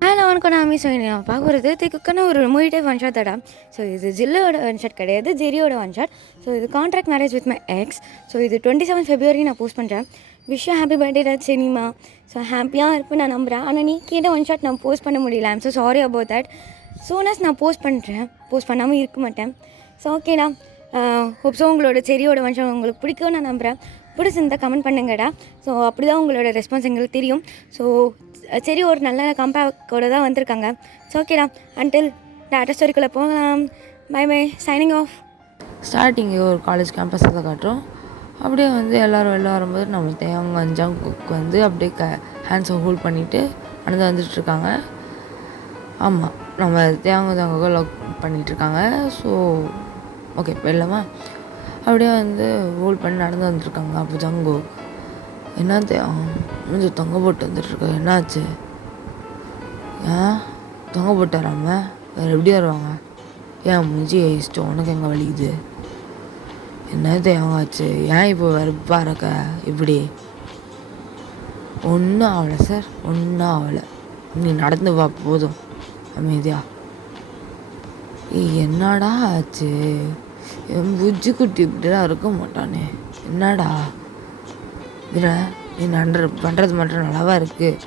Hello வணக்கம் நான் me நான் பார்க்க போகிறது திக்குக்கான ஒரு மூவி டைப் ஒன் ஷாட் தடா. ஸோ இது ஜில்லோட ஒன் ஷாட் கிடையாது, ஜெரியோட ஒன் ஷாட். ஸோ இது contract marriage with my X. So இது 27 ஃபெப்ரவரி நான் போஸ்ட் பண்ணுறேன். விஷயம் ஹாப்பி பர்த்டே டா சினிமா. ஸோ ஹாப்பியாக இருப்பேன் நான் நம்புகிறேன். ஆனால் நீ கேட்ட ஒன் ஷாட் நான் போஸ்ட் பண்ண முடியல. I'm so sorry about that. Sona's நான் போஸ்ட் பண்ணுறேன், போஸ்ட் பண்ணாமல் இருக்க மாட்டேன். ஸோ ஓகேடா, ஹோப்ஸோ உங்களோட செரியோட ஒன் ஷாட் உங்களுக்கு பிடிக்கும் நான் நம்புகிறேன். பிடிச்சிருந்தா கமெண்ட் பண்ணுங்கடா. ஸோ அப்படி தான் உங்களோட ரெஸ்பான்ஸ் எங்களுக்கு தெரியும். ஸோ சரி, ஒரு நல்ல கம்பேக்கோடு தான் வந்திருக்காங்க. ஸோ ஓகேடா, அன்டில் டேட்டா ஸ்டோரிக்குள்ளே போகலாம். Bye bye, signing off. Starting ஒரு காலேஜ் கேம்பஸில் தான் காட்டுறோம். அப்படியே வந்து எல்லோரும் வெளில வரும்போது நம்ம தேவங்க அஞ்சாம் குக் வந்து அப்படியே ஹேண்ட்ஸை ஹோல்ட் பண்ணிவிட்டு நடந்து வந்துட்டுருக்காங்க. ஆமாம், நம்ம தேவங்க தாங்க லாக் பண்ணிகிட்ருக்காங்க. ஸோ ஓகே போயிடலாமா? அப்படியே வந்து ஹோல்ட் பண்ணி நடந்து வந்துட்டுருக்காங்க. அப்போ ஜங்கோ என்ன கொஞ்சம் தொங்க போட்டு வந்துட்டுருக்க, என்னாச்சு? ஏன் தொங்க போட்டு வராம வேறு எப்படி வருவாங்க? ஏன் முடிஞ்சு இஷ்டம் உனக்கு எங்கே வலிக்குது? என்ன தேவாச்சு? ஏன் இப்போ வெறுப்பாக இருக்க? இப்படி ஒன்றும் ஆகலை சார், ஒன்றும் ஆகலை. நீ நடந்து வா போதும், அமைதியா. என்னடா ஆச்சு? என் புஜ்ஜி குட்டி இப்படிலாம் இருக்க மாட்டானே, என்னடா இதில் நீ பண்ணுறது மட்டும் நல்லாவா இருக்குது?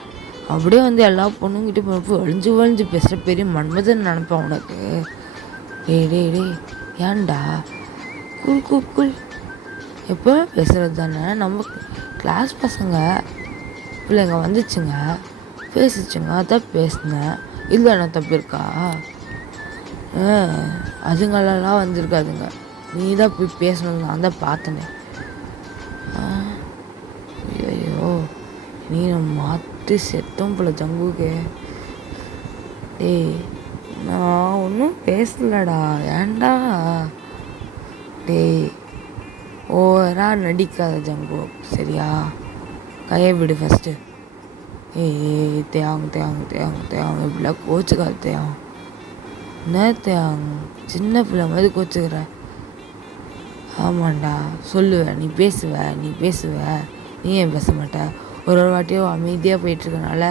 அப்படியே வந்து எல்லா பொண்ணுங்கிட்ட போய் ஒழிஞ்சு ஒழிஞ்சு பேசுகிற பெரிய மன்மதன் நினப்பேன் உனக்கு. டே ஏன்டா? குல் எப்போவுமே பேசுகிறது தானே. நம்ம கிளாஸ் பசங்க பிள்ளைங்க வந்துச்சுங்க, பேசிச்சுங்க, அதான் பேசினேன். இல்லை என்ன தப்பு இருக்கா? அதுங்களெல்லாம் வந்திருக்காதுங்க, நீ தான் போய் பேசணும். நான் தான் பார்த்தனே. ஐயோ, நீ மாற்றி செத்தோம் போல ஜங்குக்கு. டேய் நான் ஒன்றும் பேசலடா, ஏன்டா? டேய் ஓவரா நடிக்காத ஜங்கு, சரியா? கையை விடு ஃபஸ்ட்டு. தேவாங்க இப்படிலாம் கோச்சுக்காது தேவாங்க. என்ன தேவாங்க, சின்ன பிள்ளை மாதிரி கோச்சுக்கிற? ஆமாண்டா, சொல்லுவேன், நீ பேசுவ. நீ ஏன் பேச மாட்ட? ஒரு வாட்டியும் அமைதியாக போயிட்டுருக்கனால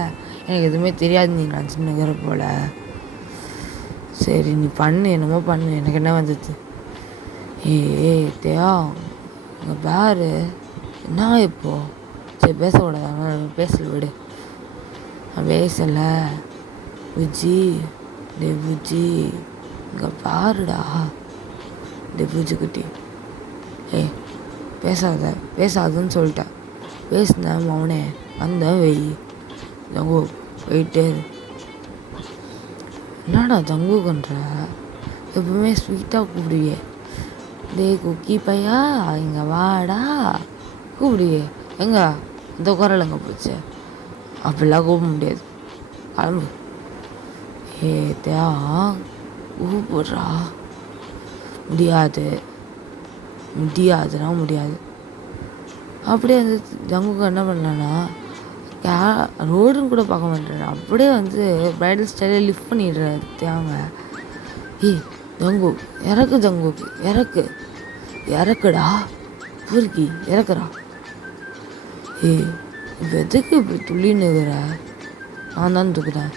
எனக்கு எதுவுமே தெரியாது, நீ நான் சின்னகிற போல். சரி நீ பண்ணு, என்னமோ பண்ணு, எனக்கு என்ன வந்தது? தேவா இங்கே பாரு, என்ன இப்போ? சரி பேசக்கூடாது, பேசல விடு. நான் பேசலை புஜ்ஜி. புஜ்ஜி இங்கே பாருடா. புஜ்ஜி குட்டி, பேசாதுன்னு சொல்லிட்டேன். பேசினேன் மௌனே, வந்தேன் வெய். ஜங்கு போயிட்டே. என்னடா ஜங்கு பண்ணுற? எப்பவுமே ஸ்வீட்டாக கூப்பிடுவியே. குக்கி பையா இங்கே வாடா கூப்பிடுவியே. எங்க இந்த குரல் எங்கே போச்சு? அப்படிலாம் கூப்பிட முடியாது, கிளம்பு. தேவா கூப்பிட்றா. முடியாதுன்னா முடியாது. அப்படியே வந்து ஜங்குக்கு என்ன பண்ணேன்னா, ரோடுன்னு கூட பார்க்க மாட்டேன், அப்படியே வந்து ப்ரைடல் ஸ்டைலில் லிஃப்ட் பண்ணிடுறேன் தேவை. ஜங்கு ஜங்குக்கு இறக்குடா, பூர்க்கி இறக்குறா. இப்போ எதுக்கு இப்படி துள்ளின்னுக்கிற? நான் தான் தூக்குறேன்.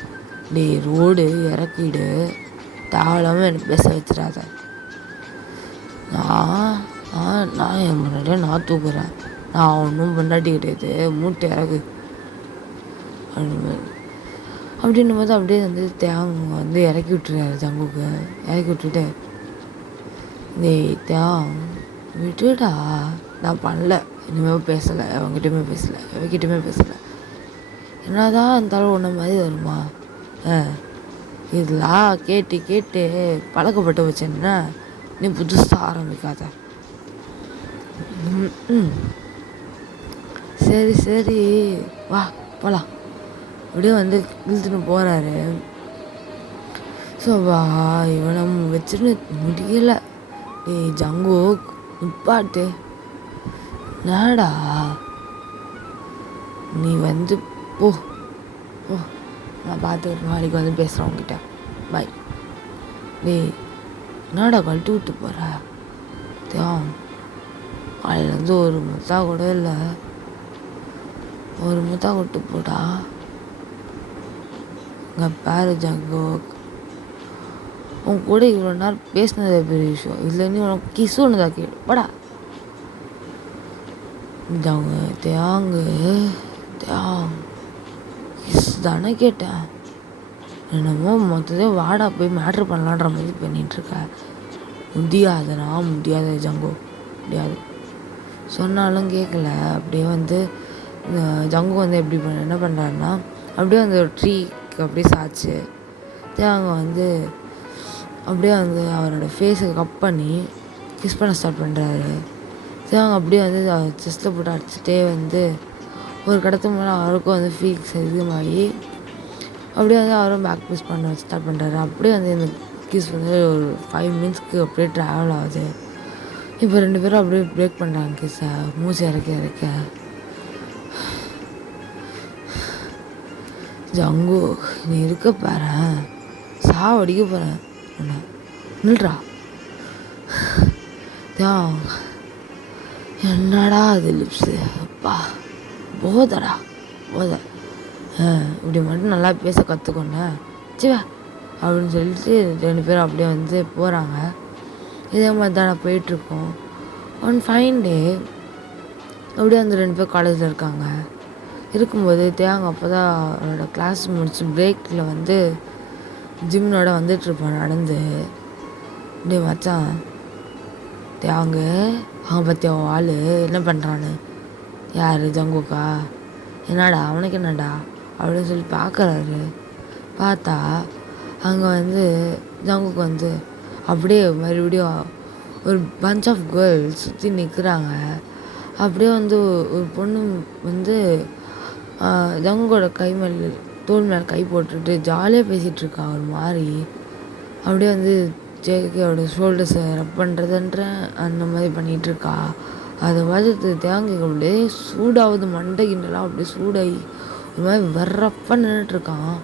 ரோடு இறக்கிடு, தேவையில்லாமல் எனக்கு பேச வச்சிடாத. நான் என் முன்னாடியே நான் தூக்குறேன், நான் ஒன்றும் பொண்டாட்டி கிடையாது, மூட்டை இறகு அப்படின்னும் போது அப்படியே வந்து தேவங்க வந்து இறக்கி விட்டுறாரு ஜங்குக்கு. இறக்கி விட்டுட்டு விட்டுடா, நான் பண்ணல, இனிமேல் பேசலை, எவங்கிட்டையுமே பேசலை. என்னதான் இருந்தாலும் ஒன்றை மாதிரி வருமா? இதெல்லாம் கேட்டு பழக்கப்பட்டு வச்சேன்னா நீ புதுசாக ஆரம்பிக்காத. சரி வா போகலாம். அப்படியே வந்து இழுத்துன்னு போகிறாரு. ஸோ வா, இவனை வச்சுன்னு முடியலை. ஜங்கு நிப்பாட்டு. நாடா நீ வந்து போ, நான் பார்த்துக்கிறேன், நாளைக்கு வந்து பேசுகிறேன் உங்ககிட்ட. பாய். என்னடா கழட்டி விட்டு போகிற? அதுலேருந்து ஒரு முத்தா கூட இல்லை, ஒரு முத்தா விட்டு போடா. இங்கே பாரு ஜங்குக், உன் கூட இவ்வளோ நேரம் பேசினதே பெரிய விஷயம், இதில் நீ உனக்கு கிஸ் ஒன்று தான் கேடு படா. ஜங்கு தேங்கு தேங் கிஸ் தானே கேட்டேன், என்னமோ மொத்தத்தையும் வாடா போய் மேட்ரு பண்ணலான்ற மாதிரி பண்ணிகிட்ருக்க. முடியாதுண்ணா, முடியாது ஜங்கு, முடியாது. சொன்னாலும் கேட்கல. அப்படியே வந்து ஜங்கு வந்து என்ன பண்ணுறாருன்னா, அப்படியே அந்த ஒரு ட்ரீக்கு அப்படியே சாச்சு தேங்க வந்து அப்படியே வந்து அவரோட ஃபேஸை கப் பண்ணி கிஸ் பண்ண ஸ்டார்ட் பண்ணுறாரு. தேங்க அப்படியே வந்து செஸ்ட்டில் போட்டு அடிச்சுட்டே வந்து ஒரு கடத்து மேலே அவருக்கும் வந்து ஃபீல்ஸ் அதிகமாகி அப்படியே வந்து அவரும் பேக் கிஸ் பண்ண ஸ்டார்ட் பண்ணுறாரு. அப்படியே வந்து இந்த கிஸ் வந்து ஒரு 5 மினிட்ஸ்க்கு அப்படியே ட்ராவல் ஆகுது. இப்போ 2 பேரும் அப்படியே பிரேக் பண்ணுறாங்க கிஸ்ஸை, மூச்சு இறக்க. ஜங்கு நீ இருக்க பாரு, சாவடிக்க போகிறேன் என்ன, நில்றா. என்னடா அது லிப்ஸு, அப்பா போதடா போத, இப்படி மட்டும் நல்லா பேச கற்றுக்கொண்டேன் சிவா அப்படின்னு சொல்லிட்டு 2 பேரும் அப்படியே வந்து போகிறாங்க. இதே மாதிரி தான் போயிட்டுருக்கோம். ஒன் ஃபைன் டே அப்படியே அந்த 2 பேர் காலேஜில் இருக்காங்க. இருக்கும்போது தேங்க அப்போ தான் அவரோட கிளாஸ் முடிச்சு பிரேக்கில் வந்து ஜிம்னோட வந்துட்டுருப்பான் நடந்து. அப்படியே மச்சான் தேங்க அவங்க பற்றி ஆள் என்ன பண்ணுறான்னு, யார் ஜங்குக்கா, என்னடா அவனுக்கு என்னடா அப்படின்னு சொல்லி பார்க்குறாரு. பார்த்தா அங்கே வந்து ஜங்குக்கு வந்து அப்படியே மறுபடியும் ஒரு பஞ்ச் ஆஃப் கேர்ள்ஸ் சுற்றி நிற்கிறாங்க. அப்படியே வந்து ஒரு பொண்ணு வந்து ஜங்கோட கை மேலே தோல் மேலே கை போட்டுட்டு ஜாலியாக பேசிகிட்ருக்கா ஒரு மாதிரி. அப்படியே வந்து ஜேகேவோட ஷோல்டர்ஸை ரப் பண்ணுறதுன்ற அந்த மாதிரி பண்ணிகிட்ருக்கா. அதை பார்த்து தேங்காய் அப்படியே சூடாகுது, மண்டை கிண்டலாம் அப்படியே சூடாகி ஒரு மாதிரி வர்றப்ப நின்றுட்டுருக்கான்.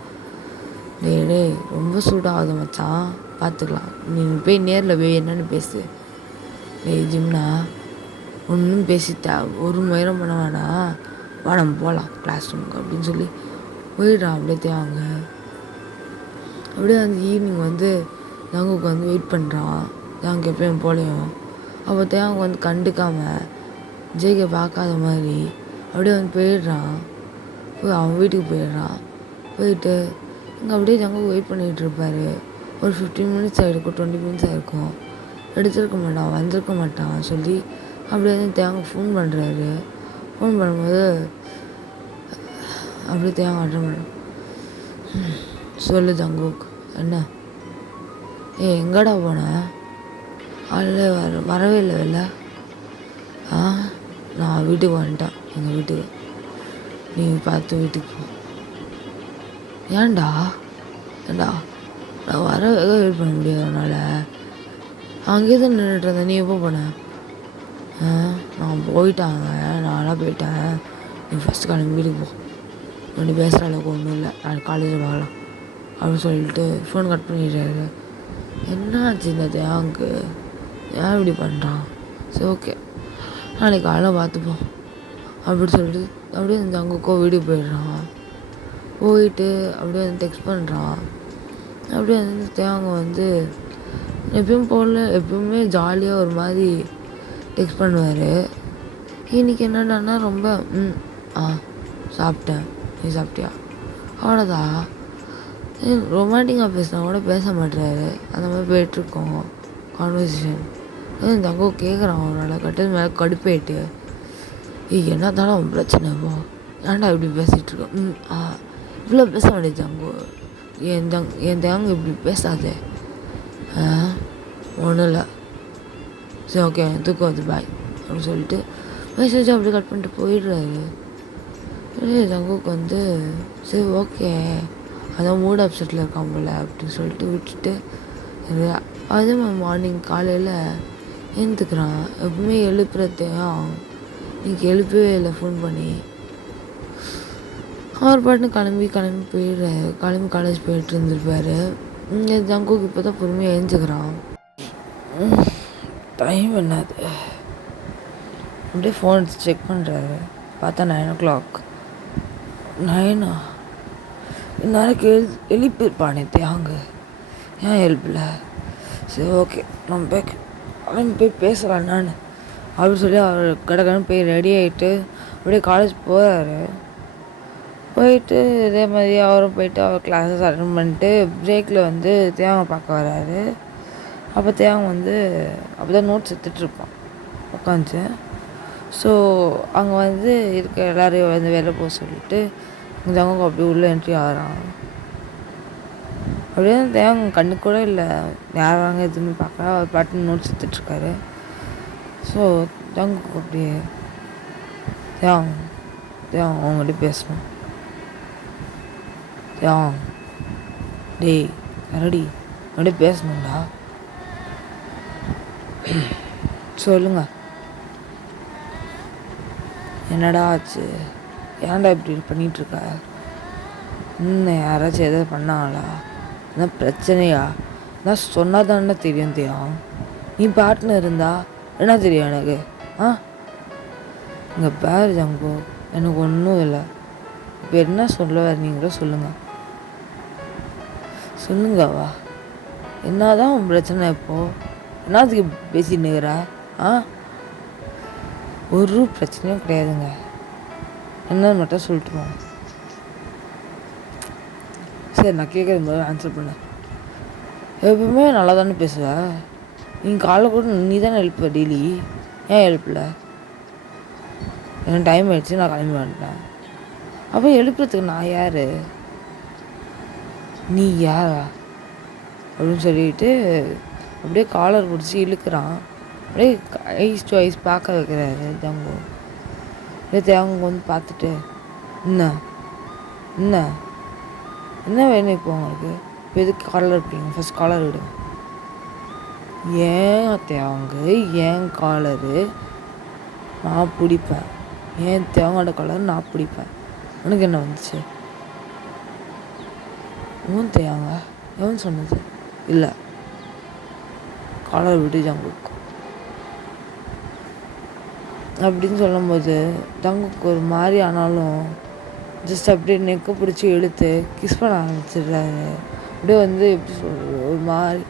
டே ரொம்ப சூடாகுது மச்சான், பார்த்துக்கலாம், நீ போய் நேரில் போய் என்னென்னு பேசு. ஜிம்னா ஒன்றும் பேசிட்டா ஒரு மயிரம் பண்ண வேணாம், வா நம்ம போகலாம் கிளாஸ் ரூமுக்கு அப்படின்னு சொல்லி போயிடுறான். அப்படியே தேவாங்க அப்படியே அந்த ஈவினிங் வந்து ஜங்குக்கு வந்து வெயிட் பண்ணுறான். தேங்க எப்பயும் போலையும் அப்போ தேவாங்க வந்து கண்டுக்காமல் ஜேகே பார்க்காத மாதிரி அப்படியே வந்து போயிடுறான். போய் அவன் வீட்டுக்கு போயிடுறான். போயிட்டு இங்கே அப்படியே ஜங்குக்கு வெயிட் பண்ணிகிட்டு இருப்பார். ஒரு 15 மினிட்ஸ் ஆகிருக்கும், 20 மினிட்ஸ் ஆகிருக்கும். எடுத்துருக்க மாட்டான், வந்திருக்க மாட்டான் சொல்லி அப்படியே வந்து தேங்க ஃபோன் பண்ணுறாரு. ஃபோன் பண்ணும்போது அப்படியே தேங்க அட்டன் பண்ண, சொல்லு ஜங்குக் என்ன, எங்கடா போனேன், அதில் வரவே இல்லை வெளில. நான் வீட்டுக்கு வந்துட்டேன், எங்கள் வீட்டுக்கு, நீ பார்த்து வீட்டுக்கு போ. ஏன்டா நான் வர வெயிட் பண்ண முடியாது அதனால், அங்கேயே தான் நின்றுட்டு இருந்தேன், நீ எப்போ போனேன். நான் போயிட்டாங்க, நானாக போயிட்டேன், நீ ஃபஸ்ட்டு கிளம்பி வீட்டுக்கு போ, அப்படி பேசுகிற அளவுக்கு ஒன்றும் இல்லை, நாளைக்கு காலேஜில் பார்க்கலாம் அப்படின்னு சொல்லிட்டு ஃபோன் கட் பண்ணிடுறாரு. என்ன ஆச்சு இந்த தேங்கு, ஏன் இப்படி பண்ணுறான், சரி ஓகே நாளைக்கு காலைல பார்த்துப்போம் அப்படின்னு சொல்லிட்டு அப்படியே அந்த அங்குக்கோ வீட்டுக்கு போயிடுறான். போயிட்டு அப்படியே வந்து டெக்ஸ்ட் பண்ணுறான். அப்படியே வந்து தேங்க வந்து எப்பயும் போல் எப்பவுமே ஜாலியாக ஒரு மாதிரி டெக்ஸ்ட் பண்ணுவார். இன்றைக்கி என்னடான்னா ரொம்ப சாப்பிட்டேன், நீ சாப்பிட்டியா, அவ்வளோதான். ரொமான்டிக்காக பேசினா கூட பேச மாட்டுறாரு. அந்த மாதிரி போயிட்டுருக்கோம் கான்வர்சேஷன். தங்கோ கேட்குறான் அவனோட கட்டது மேலே கடுப்பாயிட்டு, என்ன தானே அவன் பிரச்சனை, போ ஏன்டா இப்படி பேசிகிட்ருக்கோம், இவ்வளோ பேச வேண்டியது தங்கோ, என் தேங்க இப்படி பேசாதே, ஒன்றும் இல்லை, சரி ஓகே தூக்கம் வந்து பாய் அப்படின்னு சொல்லிட்டு மெசேஜ் அப்படியே கட் பண்ணிட்டு போயிடுறாரு. தங்குக்கு வந்து சரி ஓகே அதான் மூட் அப்செட்டில் இருக்கான் போல அப்படின்னு சொல்லிட்டு விட்டுட்டு அதே மாதிரி மார்னிங் காலையில் எழுந்துக்கிறான். எப்பவுமே எழுப்புறதையும் இன்னைக்கு எழுப்பவே இல்லை ஃபோன் பண்ணி. அவர் பாட்டுன்னு கிளம்பி போயிடுறாரு. கிளம்பி காலேஜ் போயிட்டு இருந்திருப்பார். இங்கே ஜங்குக்கு இப்போ தான் பொறுமையாக எழுந்துக்கிறான். டைம் என்னது, அப்படியே ஃபோன் செக் பண்ணுறாரு. பார்த்தா 9 o'clock. 9 இந்நேரம் எழுப்பியிருப்பானே தேங்க, ஏன் எழுப்பல? சரி ஓகே, நம்ம போய் பேசலாம் நான் அப்படின்னு சொல்லி அவர் கடற்கடன் போய் ரெடி ஆகிட்டு அப்படியே காலேஜ் போகிறாரு. போயிட்டு இதே மாதிரி அவரும் போயிட்டு அவர் கிளாஸஸ் அட்டன் பண்ணிட்டு பிரேக்கில் வந்து தேங்க பார்க்க வராரு. அப்போ தேங்க வந்து அப்போ தான் நோட்ஸ் எடுத்துகிட்ருப்பான் உட்காந்துச்சு. ஸோ அங்கே வந்து இருக்க எல்லோரையும் வந்து வெளில போக சொல்லிவிட்டு தேங்க அப்படியே உள்ளே என்ட்ரி ஆகிறான். அப்படியே தேங்க கண்ணு கூட இல்லை, யாராங்க எதுவுமே பார்க்கல, அவர் பாட்டு நோட்ஸ் எடுத்துகிட்ருக்காரு. ஸோ தேங்குக்கு அப்படியே தேங்க அவங்ககிட்ட பேசணும். டேய் ரெடி அப்படியே பேசணும்டா, சொல்லுங்க என்னடா ஆச்சு, ஏன்டா இப்படி பண்ணிகிட்ருக்க? இன்னும் யாராச்சும் எதாவது பண்ணாங்களா? என்ன பிரச்சனையா? நான் சொன்னால் தானே தெரியும் தெரியும், நீ பாட்டுன்னு இருந்தா என்ன தெரியும் எனக்கு? இங்கே பேர் ஜங்கோ, எனக்கு ஒன்றும் இல்லை. இப்போ என்ன சொல்ல வரீங்களோ சொல்லுங்கவா, என்னதான் உன் பிரச்சனை? இப்போது என்னத்துக்கு பேசினுக்கிறா? ஒரு பிரச்சனையும் கிடையாதுங்க, என்னன்னு மட்டும் சொல்லிட்டுருவோம். சரி, நான் கேட்குறது போது ஆன்சர் பண்ண. எப்பவுமே நல்லா தானே பேசுவேன். நீங்கள் காலைல கூட நீ தானே எழுப்ப டெய்லி, ஏன் எழுப்பல? எனக்கு டைம் ஆகிடுச்சு, நான் கிளம்பி வந்துட்டேன். அப்போ எழுப்புறதுக்கு நான் யார், நீ யாரா அப்படின்னு சொல்லிட்டு அப்படியே காலர் பிடிச்சி இழுக்கிறான். அப்படியே ஐஸ் டு ஐஸ் பார்க்க வைக்கிறாரு தேங்கோ. அப்படியே தேங்க வந்து பார்த்துட்டு என்ன என்ன என்ன வேணும் இப்போ உங்களுக்கு? இப்போ எதுக்கு காலர் இருப்பீங்க? ஃபஸ்ட் காலர் விடுங்க. ஏன் தேங்க, ஏன் காலரு நான் பிடிப்பேன், ஏன் தேங்கோட காலர் நான் பிடிப்பேன், உனக்கு என்ன வந்துச்சு? உன் தேங்க எவன் சொன்னது? இல்லை, காலர் விட்டு ஜங்குக்கு அப்படின்னு சொல்லும்போது ஜங்குக்கு ஒரு மாதிரி ஆனாலும் ஜஸ்ட் அப்படியே நெக்கை பிடிச்சி இழுத்து கிஸ் பண்ண ஆரம்பிச்சிடுறாரு. அப்படியே வந்து எப்படி சொல்கிறது, ஒரு மாதிரி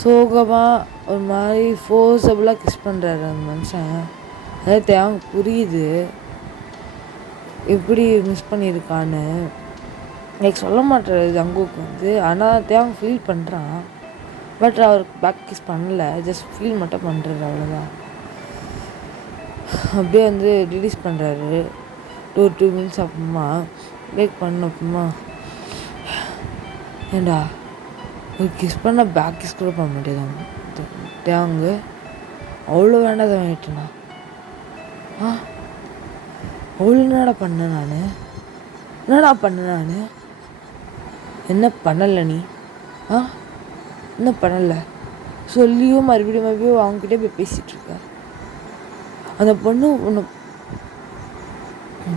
சோகமாக ஒரு மாதிரி ஃபோர்ஸபுளாக கிஸ் பண்ணுறாரு அந்த மனுஷன். அதாவது தேங்க புரியுது எப்படி மிஸ் பண்ணியிருக்கான்னு. எனக்கு சொல்ல மாட்டாரு ஜங்குக்கு வந்து, ஆனால் தேங்க ஃபீல் பண்ணுறான். பட் அவருக்கு பேக் கிஸ் பண்ணல, ஜஸ்ட் ஃபீல் மட்டும் பண்ணுறாரு, அவ்வளோதான். அப்படியே வந்து ரிலீஸ் பண்ணுறாரு. 2 மினிட்ஸ் அப்புறமா பிரேக் பண்ணப்பமா, ஏண்டா ஒரு கிஸ் பண்ண பேக் கிஸ் கூட பண்ண முடியாது தேங்க, அவ்வளோ வேண்டாத வாங்கிட்டேண்ணா. அவ்வளோ என்னடா பண்ணேன் நான், என்னடா பண்ணேன் நான்? என்ன பண்ணலை நீ? என்ன பண்ணலை சொல்லியும் மறுபடியும் அவங்ககிட்ட போய் பேசிகிட்ருக்க. அந்த பொண்ணு ஒன்று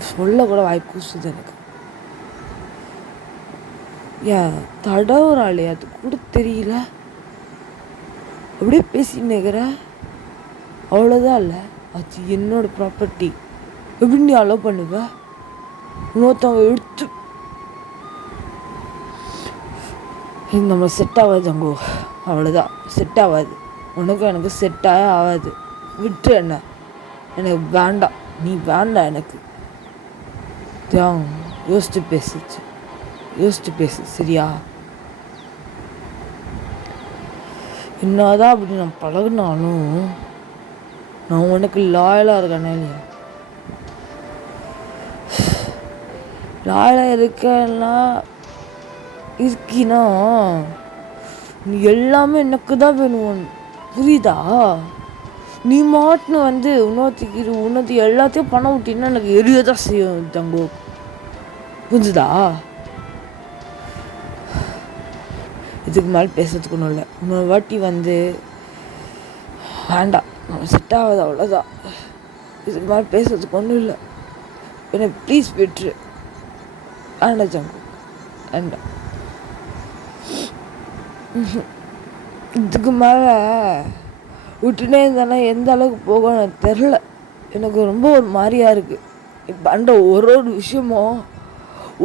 சொல்ல கூட வாய்ப்பு கூசுது எனக்கு. ஏன் தடவுறாளே, அது கூட தெரியல, அப்படியே பேசின்னுக்கிற, அவ்வளோதான். இல்லை, அது என்னோட ப்ராப்பர்ட்டி, எப்படி நீ அலோவ் பண்ணுவ? இன்னொருத்தவங்க எடுத்து நம்ம செட் ஆகாது ஜங்கோ, அவ்வளோதான், செட் ஆகாது. உனக்கும் எனக்கு செட்டாக ஆகாது, விட்டு என்ன, எனக்கு வேண்டாம், நீ வேண்டாம் எனக்கு. யோசிச்சு பேசு சரியா? என்னதான் அப்படி நான் பழகினாலும் நான் உனக்கு லாயலாக இருக்கேனே இல்லையா? லாயலாக இருக்கேன்னா இருக்கினா நீ எல்லாமே எனக்கு தான் வேணும், புரியுதா? நீ மாட்டுன்னு வந்து இன்னொருத்தி எல்லாத்தையும் பண்ண விட்டீங்கன்னா எனக்கு எரியதான் செய்யும் தங்கோ, புரிஞ்சுதா? இதுக்கு மேலே பேசுறதுக்கு ஒன்றும் இல்லை. இன்னொரு வாட்டி வந்து வேண்டாம், நம்ம செட் ஆகாது, அவ்வளோதான். இதுக்கு மேலே பேசுறதுக்கு ஒன்றும் இல்லை, என்னை ப்ளீஸ் விட்டுரு. வேண்டாம் ஜங்கு, வேண்டாம். இதுக்கு மேலே விட்டுனே இருந்தானா எந்த அளவுக்கு போகும் எனக்கு தெரில. எனக்கு ரொம்ப ஒரு மாதிரியாக இருக்குது. இப்போ பண்ணுற ஒரு விஷயமும்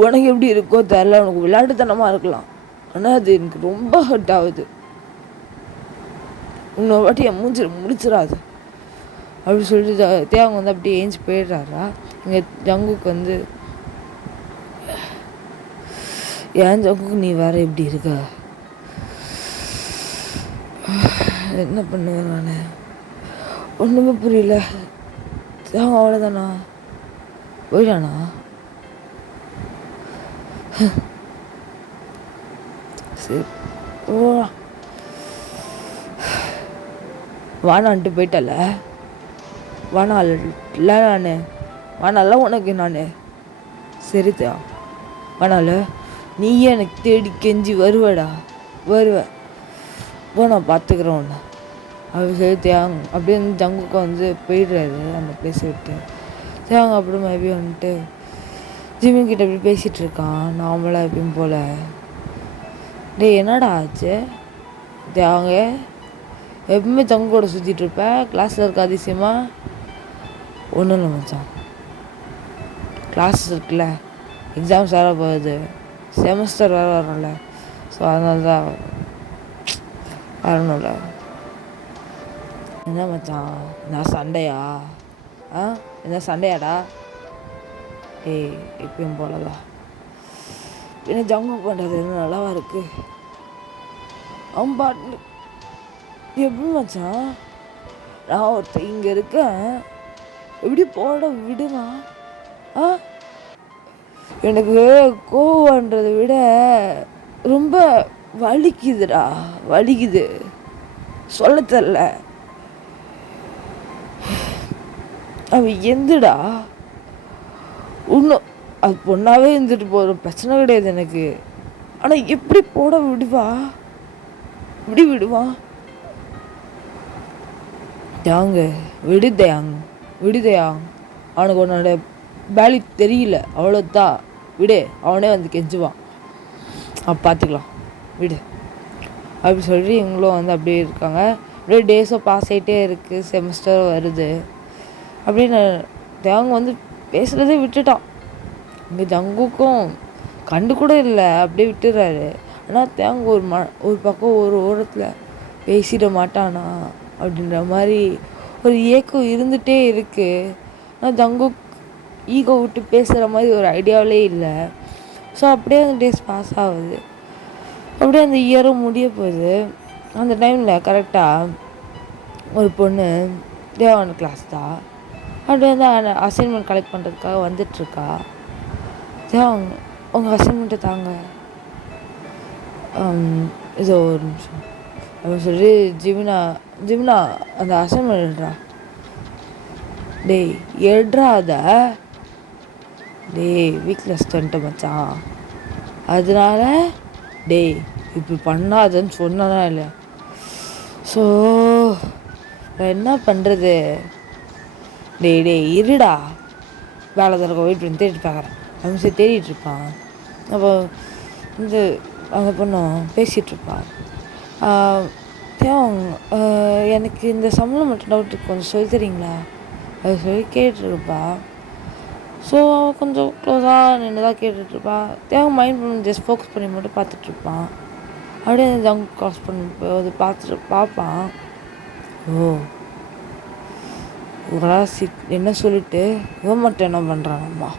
உனக்கு எப்படி இருக்கோ தெரில, உனக்கு விளையாட்டுத்தனமாக இருக்கலாம், ஆனால் அது எனக்கு ரொம்ப ஹர்ட் ஆகுது. இன்னொரு வாட்டி என் மூஞ்சில் முடிச்சிடாது அப்படி சொல்லிட்டு தேவங்க வந்து அப்படியே ஏஞ்சி போயிடுறாரா. இங்கே ஜங்குக்கு வந்து, ஏன் ஜங்குக்கு நீ வேற எப்படி இருக்க, என்ன பண்ணுவேன் நான், ஒன்றுமே புரியல. தேவங்க அவ்வளோதானா, போயிட்டானா, சரி போடா, வானான்ட்டு போயிட்டல, வானால் இல்லை நான், வானால உனக்கு நான், சரிதா வானால நீயே எனக்கு தேடி கெஞ்சி வருவடா, வருவ போ, நான் பார்த்துக்குறேன் உன்னை அப்படி சொல்லி தேவாங்க அப்படியே வந்து ஜங்குக்கு வந்து போயிடுறாரு அந்த பிளேஸை விட்டு. தேவாங்க அப்படி மேபி வந்துட்டு ஜிமின் கிட்ட அப்படி பேசிகிட்டு இருக்கான் நார்மலாக எப்பயும் போல். டேய் என்னடா ஆச்சு, தேவாங்க எப்பவுமே ஜங்கு கூட சுற்றிட்டு இருப்பேன், கிளாஸில் இருக்க அதிசயமா, ஒன்றும் இல்லை மச்சான், கிளாஸ் இருக்குல்ல, எக்ஸாம்ஸ் வேறு போகுது, செமஸ்டர் வேறு வரும்ல, ஸோ அதனால தான் வரணும்ல. என்ன மச்சான், நான் சண்டையா, என்ன சண்டையாடா, ஏய் எப்பயும் போலதான், என்ன ஜங்கு பண்ணுறது என்ன நல்லாவா இருக்கு, அவன் பாட்டு எப்படி மச்சான், நான் ஒருத்தர் இங்கே இருக்கேன் எப்படி போட விடுவான், எனக்கு கோவன்றதை விட ரொம்ப வலிக்குதுடா, வலிக்குது, சொல்ல தெரில. அவன் எந்துடா இன்னும் அது பொண்ணாவே இருந்துட்டு போகிற பிரச்சனை கிடையாது எனக்கு, ஆனால் எப்படி போட விடுவா, இப்படி விடுவான், தேங்க விடுதயாங் விடுதயாங், அவனுக்கு உன்னோட வேல்யூ தெரியல அவ்வளோதான், விடு, அவனே வந்து கெஞ்சுவான், பார்த்துக்கலாம் விடு அப்படி சொல்லி இவங்களும் வந்து அப்படியே இருக்காங்க. அப்படியே டேஸும் பாஸ் ஆகிட்டே இருக்குது, செமஸ்டர் வருது. அப்படின்னு தேவங்க வந்து பேசுகிறதே விட்டுட்டான். இங்கே ஜங்குக்கும் கண்டு கூட இல்லை, அப்படியே விட்டுறாரு. ஆனால் தேவங்க ஒரு பக்கம் ஒரு ஓரத்தில் பேசிட மாட்டானா அப்படின்ற மாதிரி ஒரு ஏக்கம் இருந்துகிட்டே இருக்குது. ஆனால் ஜங்கு ஈகோ விட்டு பேசுகிற மாதிரி ஒரு ஐடியாவிலே இல்லை. ஸோ அப்படியே அந்த டேஸ் பாஸ் ஆகுது. அப்படியே அந்த இயரும் முடிய போகுது. அந்த டைமில் கரெக்டாக ஒரு பொண்ணு தேவான கிளாஸ் தான், அப்படியே வந்து அசைன்மெண்ட் கலெக்ட் பண்ணுறதுக்காக வந்துட்டுருக்கா. தேவாங்க உங்கள் அசைன்மெண்ட்டை தாங்க, இதோ ஒரு நிமிஷம் அப்படின்னு சொல்லி ஜிமினா அந்த அசைன்மெண்ட் எழுட்றா. டேய் எழுட்றா அதை, டேய் வீட்டில் ஸ்டண்ட்டு மச்சான், அதனால டேய் இப்படி பண்ணாதன்னு சொன்னதா இல்லையா. ஸோ நான் என்ன பண்ணுறது, டேய் இருடா, வேலை தரக்க வெயிட் பண்ணி தேடிட்டு பார்க்குறேன் அப்படின்னு சொல்லி தேடிட்டுருப்பான். அப்போ வந்து அந்த பொண்ணு பேசிகிட்ருப்பான். எனக்கு இந்த சம்பளம் மட்டும் டவுட்டு கொஞ்சம் சொல்லி தரீங்களா அது சொல்லி கேட்டுருப்பா. ஸோ அவன் கொஞ்சம் க்ளோஸாக நின்று தான் கேட்டுட்ருப்பா. மைண்ட் பண்ணி ஜஸ்ட் ஃபோக்கஸ் பண்ணி மட்டும் பார்த்துட்ருப்பான். அப்படியே அந்த ஜங்க் க்ராஸ் பண்ணி அது பார்ப்பான். ஓ ராசி என்ன சொல்லிட்டு இவன் மட்டும் என்ன பண்ணுறானம்மா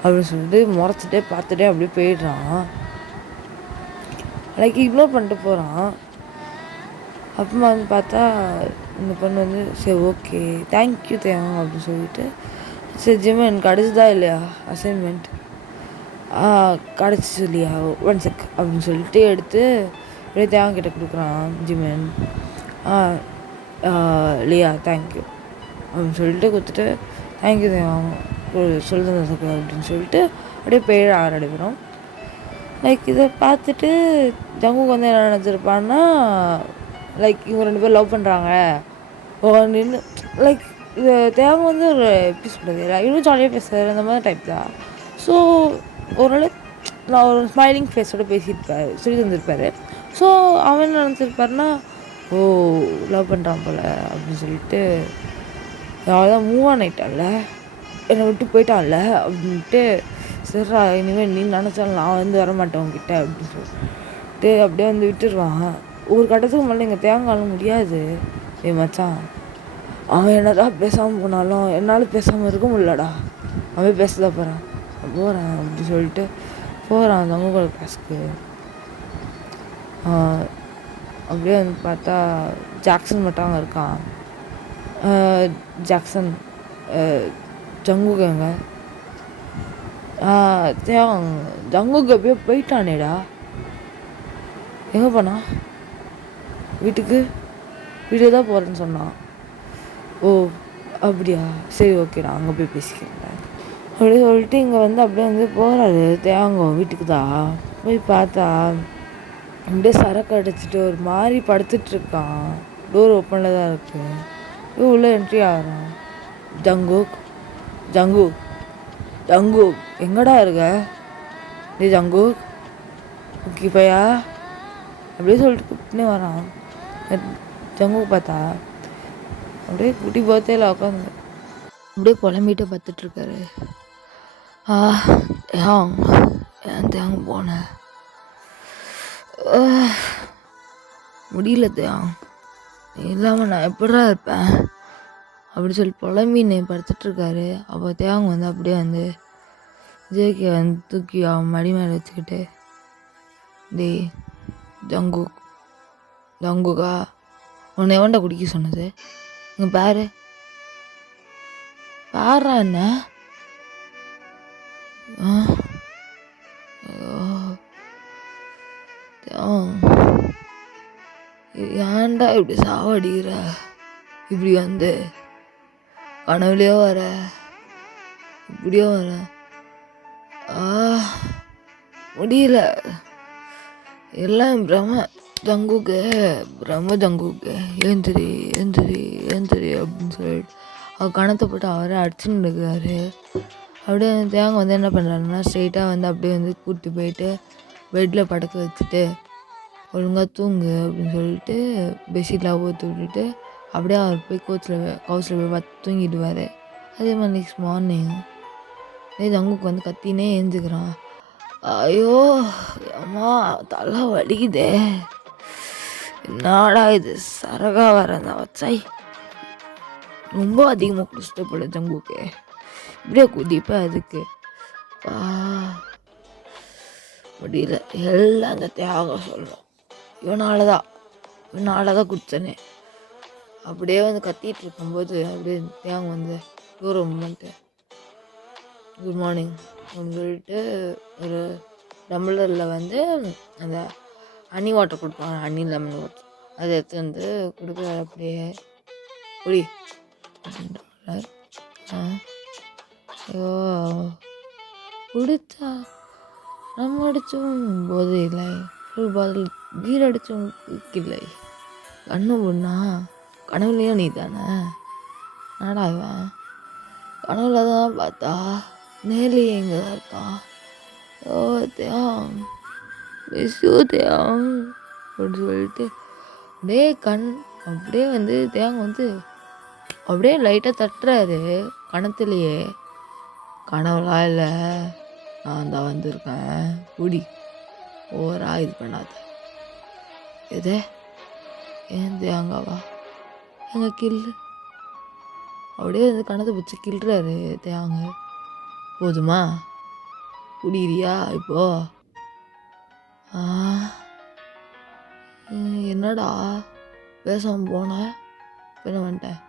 அப்படின்னு சொல்லிட்டு முறைச்சிட்டே பார்த்துட்டே அப்படியே போயிடுறான். லைக் இக்னோர் பண்ணிட்டு போகிறான். அப்புறமா வந்து பார்த்தா இந்த பொண்ணு வந்து சரி ஓகே தேங்க்யூ தேவம் அப்படின்னு சொல்லிட்டு, சரி ஜிம் எனக்கு கிடச்சிதா இல்லையா அசைன்மெண்ட், கிடச்சி சொல்லியா ஒன் செக் அப்படின்னு சொல்லிட்டு எடுத்து அப்படியே தேவங்கிட்ட கொடுக்குறான் ஜிமன். இல்லையா தேங்க்யூ அப்படின்னு சொல்லிட்டு கொடுத்துட்டு, தேங்க்யூ தேவம் சொல்லுங்க அப்படின்னு சொல்லிட்டு அப்படியே போயிடுறாங்க ரெண்டு பேரும். லைக் இதை பார்த்துட்டு ஜங்குக்கு வந்து என்ன நினச்சிருப்பான்னா, லைக் இவங்க ரெண்டு பேரும் லவ் பண்ணுறாங்க நின்று, லைக் இது தேவை வந்து ஒரு எப்படி சொல்கிறது, இன்னும் ஜாலியாக பேசுகிறாரு அந்த மாதிரி டைப் தான். ஸோ ஓரளவு நான் ஒரு ஸ்மைலிங் ஃபேஸோடு பேசியிருப்பார் சொல்லி தந்திருப்பார். ஸோ அவன் என்ன நினச்சிருப்பாருன்னா, ஓ லவ் பண்ணுறான் போல் அப்படின்னு சொல்லிட்டு, அவ்வளோதான் மூவ் ஆன் ஆகிட்டான்ல, என்னை விட்டு போயிட்டான்ல அப்படின்ட்டு சரிடா இனிமேல் நீ நினச்சாலும் நான் வந்து வரமாட்டேன் உன்கிட்ட அப்படின்னு சொல்லிட்டு அப்படியே வந்து விட்டுருவான். ஒரு கட்டத்துக்கு மேலே எங்கள் தேங்காயால முடியாது. மச்சான் அவன் என்னதான் பேசாமல் போனாலும் என்னால் பேசாமல் இருக்க முடியலடா. அவன் பேசதான் போகிறேன் அப்படி சொல்லிட்டு போகிறான் தங்கக்கூட கிளாஸ்க்கு. அப்படியே வந்து பார்த்தா ஜாக்சன் மட்டும் அங்கே இருக்கான். ஜாக்சன் ஜங்குகங்க ஜங்குக்கு அப்படியே போயிட்டானேடா. எங்கே போனா? வீட்டுக்கு தான் போகிறேன்னு சொன்னான். ஓ அப்படியா, சரி ஓகேடா, அங்கே போய் பேசிக்கிறேன் அப்படியே சொல்லிட்டு இங்கே வந்து அப்படியே வந்து போகிறாரு தேங்கோ வீட்டுக்கு தான். போய் பார்த்தா அப்படியே சரக்கு அடிச்சுட்டு ஒரு மாதிரி படுத்துட்ருக்கான். டோர் ஓப்பனில் தான் இருக்குது. உள்ளே என்ட்ரி ஆகிறான். ஜங்கு எங்கடா இருக்க டே ஜங்கு ஓகே பையா அப்படியே சொல்லிட்டு கூப்பிட்டுனே வரான். ஜங்கு பார்த்தா அப்படியே குட்டி பர்த்டேல உட்காந்து அப்படியே புலம்பிட்டு பார்த்துட்ருக்காரு. ஏன் தேங்க போனேன் முடியல தேங் இல்லாமல் நான் எப்படா இருப்பேன் அப்படி சொல்லி புலம்பின்னு படுத்துட்ருக்காரு. அப்போ தேவங்க வந்து அப்படியே வந்து ஜேகே வந்து தூக்கி அவன் மடி மேலே வச்சுக்கிட்டு, டேய் ஜங்குக்கா உன்னை எவன்டா குடிக்க சொன்னது? இங்கே பாடுறா என்ன? ஏன்டா இப்படி சாவடிக்கிற? இப்படி வந்து கனவுலையோ வர இப்படியோ வர முடியல. எல்லாம் ஜங்குக்கு ஏந்திரி அப்படின்னு சொல்லிட்டு அவர் கணத்தை போட்டு அவரே அடிச்சுன்னு இருக்காரு. அப்படியே தேங்க வந்து என்ன பண்ணுறாருன்னா ஸ்ட்ரெயிட்டாக வந்து அப்படியே வந்து கூப்பிட்டு போயிட்டு பெட்டில் படுக்க வச்சுட்டு ஒழுங்காக தூங்கு அப்படின்னு சொல்லிட்டு பெட்ஷீட்லாம் ஊற்றி விட்டுட்டு அப்படியே அவர் போய் கவுச்சில் போய் பார்த்து தூங்கிடுவார். அதே மாதிரி நெக்ஸ்ட் மார்னிங் ஜங்குக்கு வந்து கத்தினே ஏந்துக்கிறான். ஐயோ அம்மா தலை வலிக்குதே, என்னடா இது சரகா வரேன் வச்சாய் ரொம்ப அதிகமாக குடிச்சிட்டு போல ஜங்குக்கு இப்படியே குதிப்பா அதுக்கு முடியல. எல்லாம் அந்த தியாகம் சொல்லும். இவனால தான் குடித்தனே அப்படியே வந்து கத்திட்டு இருக்கும்போது அப்படியே தியாகம் வந்து தூரம் பண்ணிட்டு குட் மார்னிங் அப்படின்னு சொல்லிட்டு ஒரு டம்ளரில் வந்து அந்த ஹனி வாட்டர் கொடுப்பாங்க, ஹனி லெமன் வாட்டர், அதை எடுத்து வந்து கொடுக்குறாரு. அப்படியே குடி அப்படின்றார். ஐயோ குடித்தா நம்ம அடித்தும் போது இல்லை, ஒரு பாதில் பீர் அடித்தும் இல்லை, கண்ணு பொண்ணா கனவுலையும் நீ தானே நாடாவேன் கனவுல தான் பார்த்தா நேர்லி எங்கே தான் இருக்கான். ஓ தேம் தேம் அப்படின்னு சொல்லிட்டு அப்படியே அப்படியே வந்து தேங்க வந்து அப்படியே லைட்டாக தட்டுறாரு கணத்துலையே. கனவுலாம் இல்லை, நான் தான் வந்திருக்கேன், குடி ஓரா இது பண்ணாத. எதே ஏன் தேங்காவா எங்க கில்லு அப்படியே வந்து கணத்தை பிடிச்சி கிள்றாரு தேங்க. போதுமா குடிக்கிறியா இப்போ? என்னடா பேசாமல் போனேன் என்ன பண்ணிட்டேன்?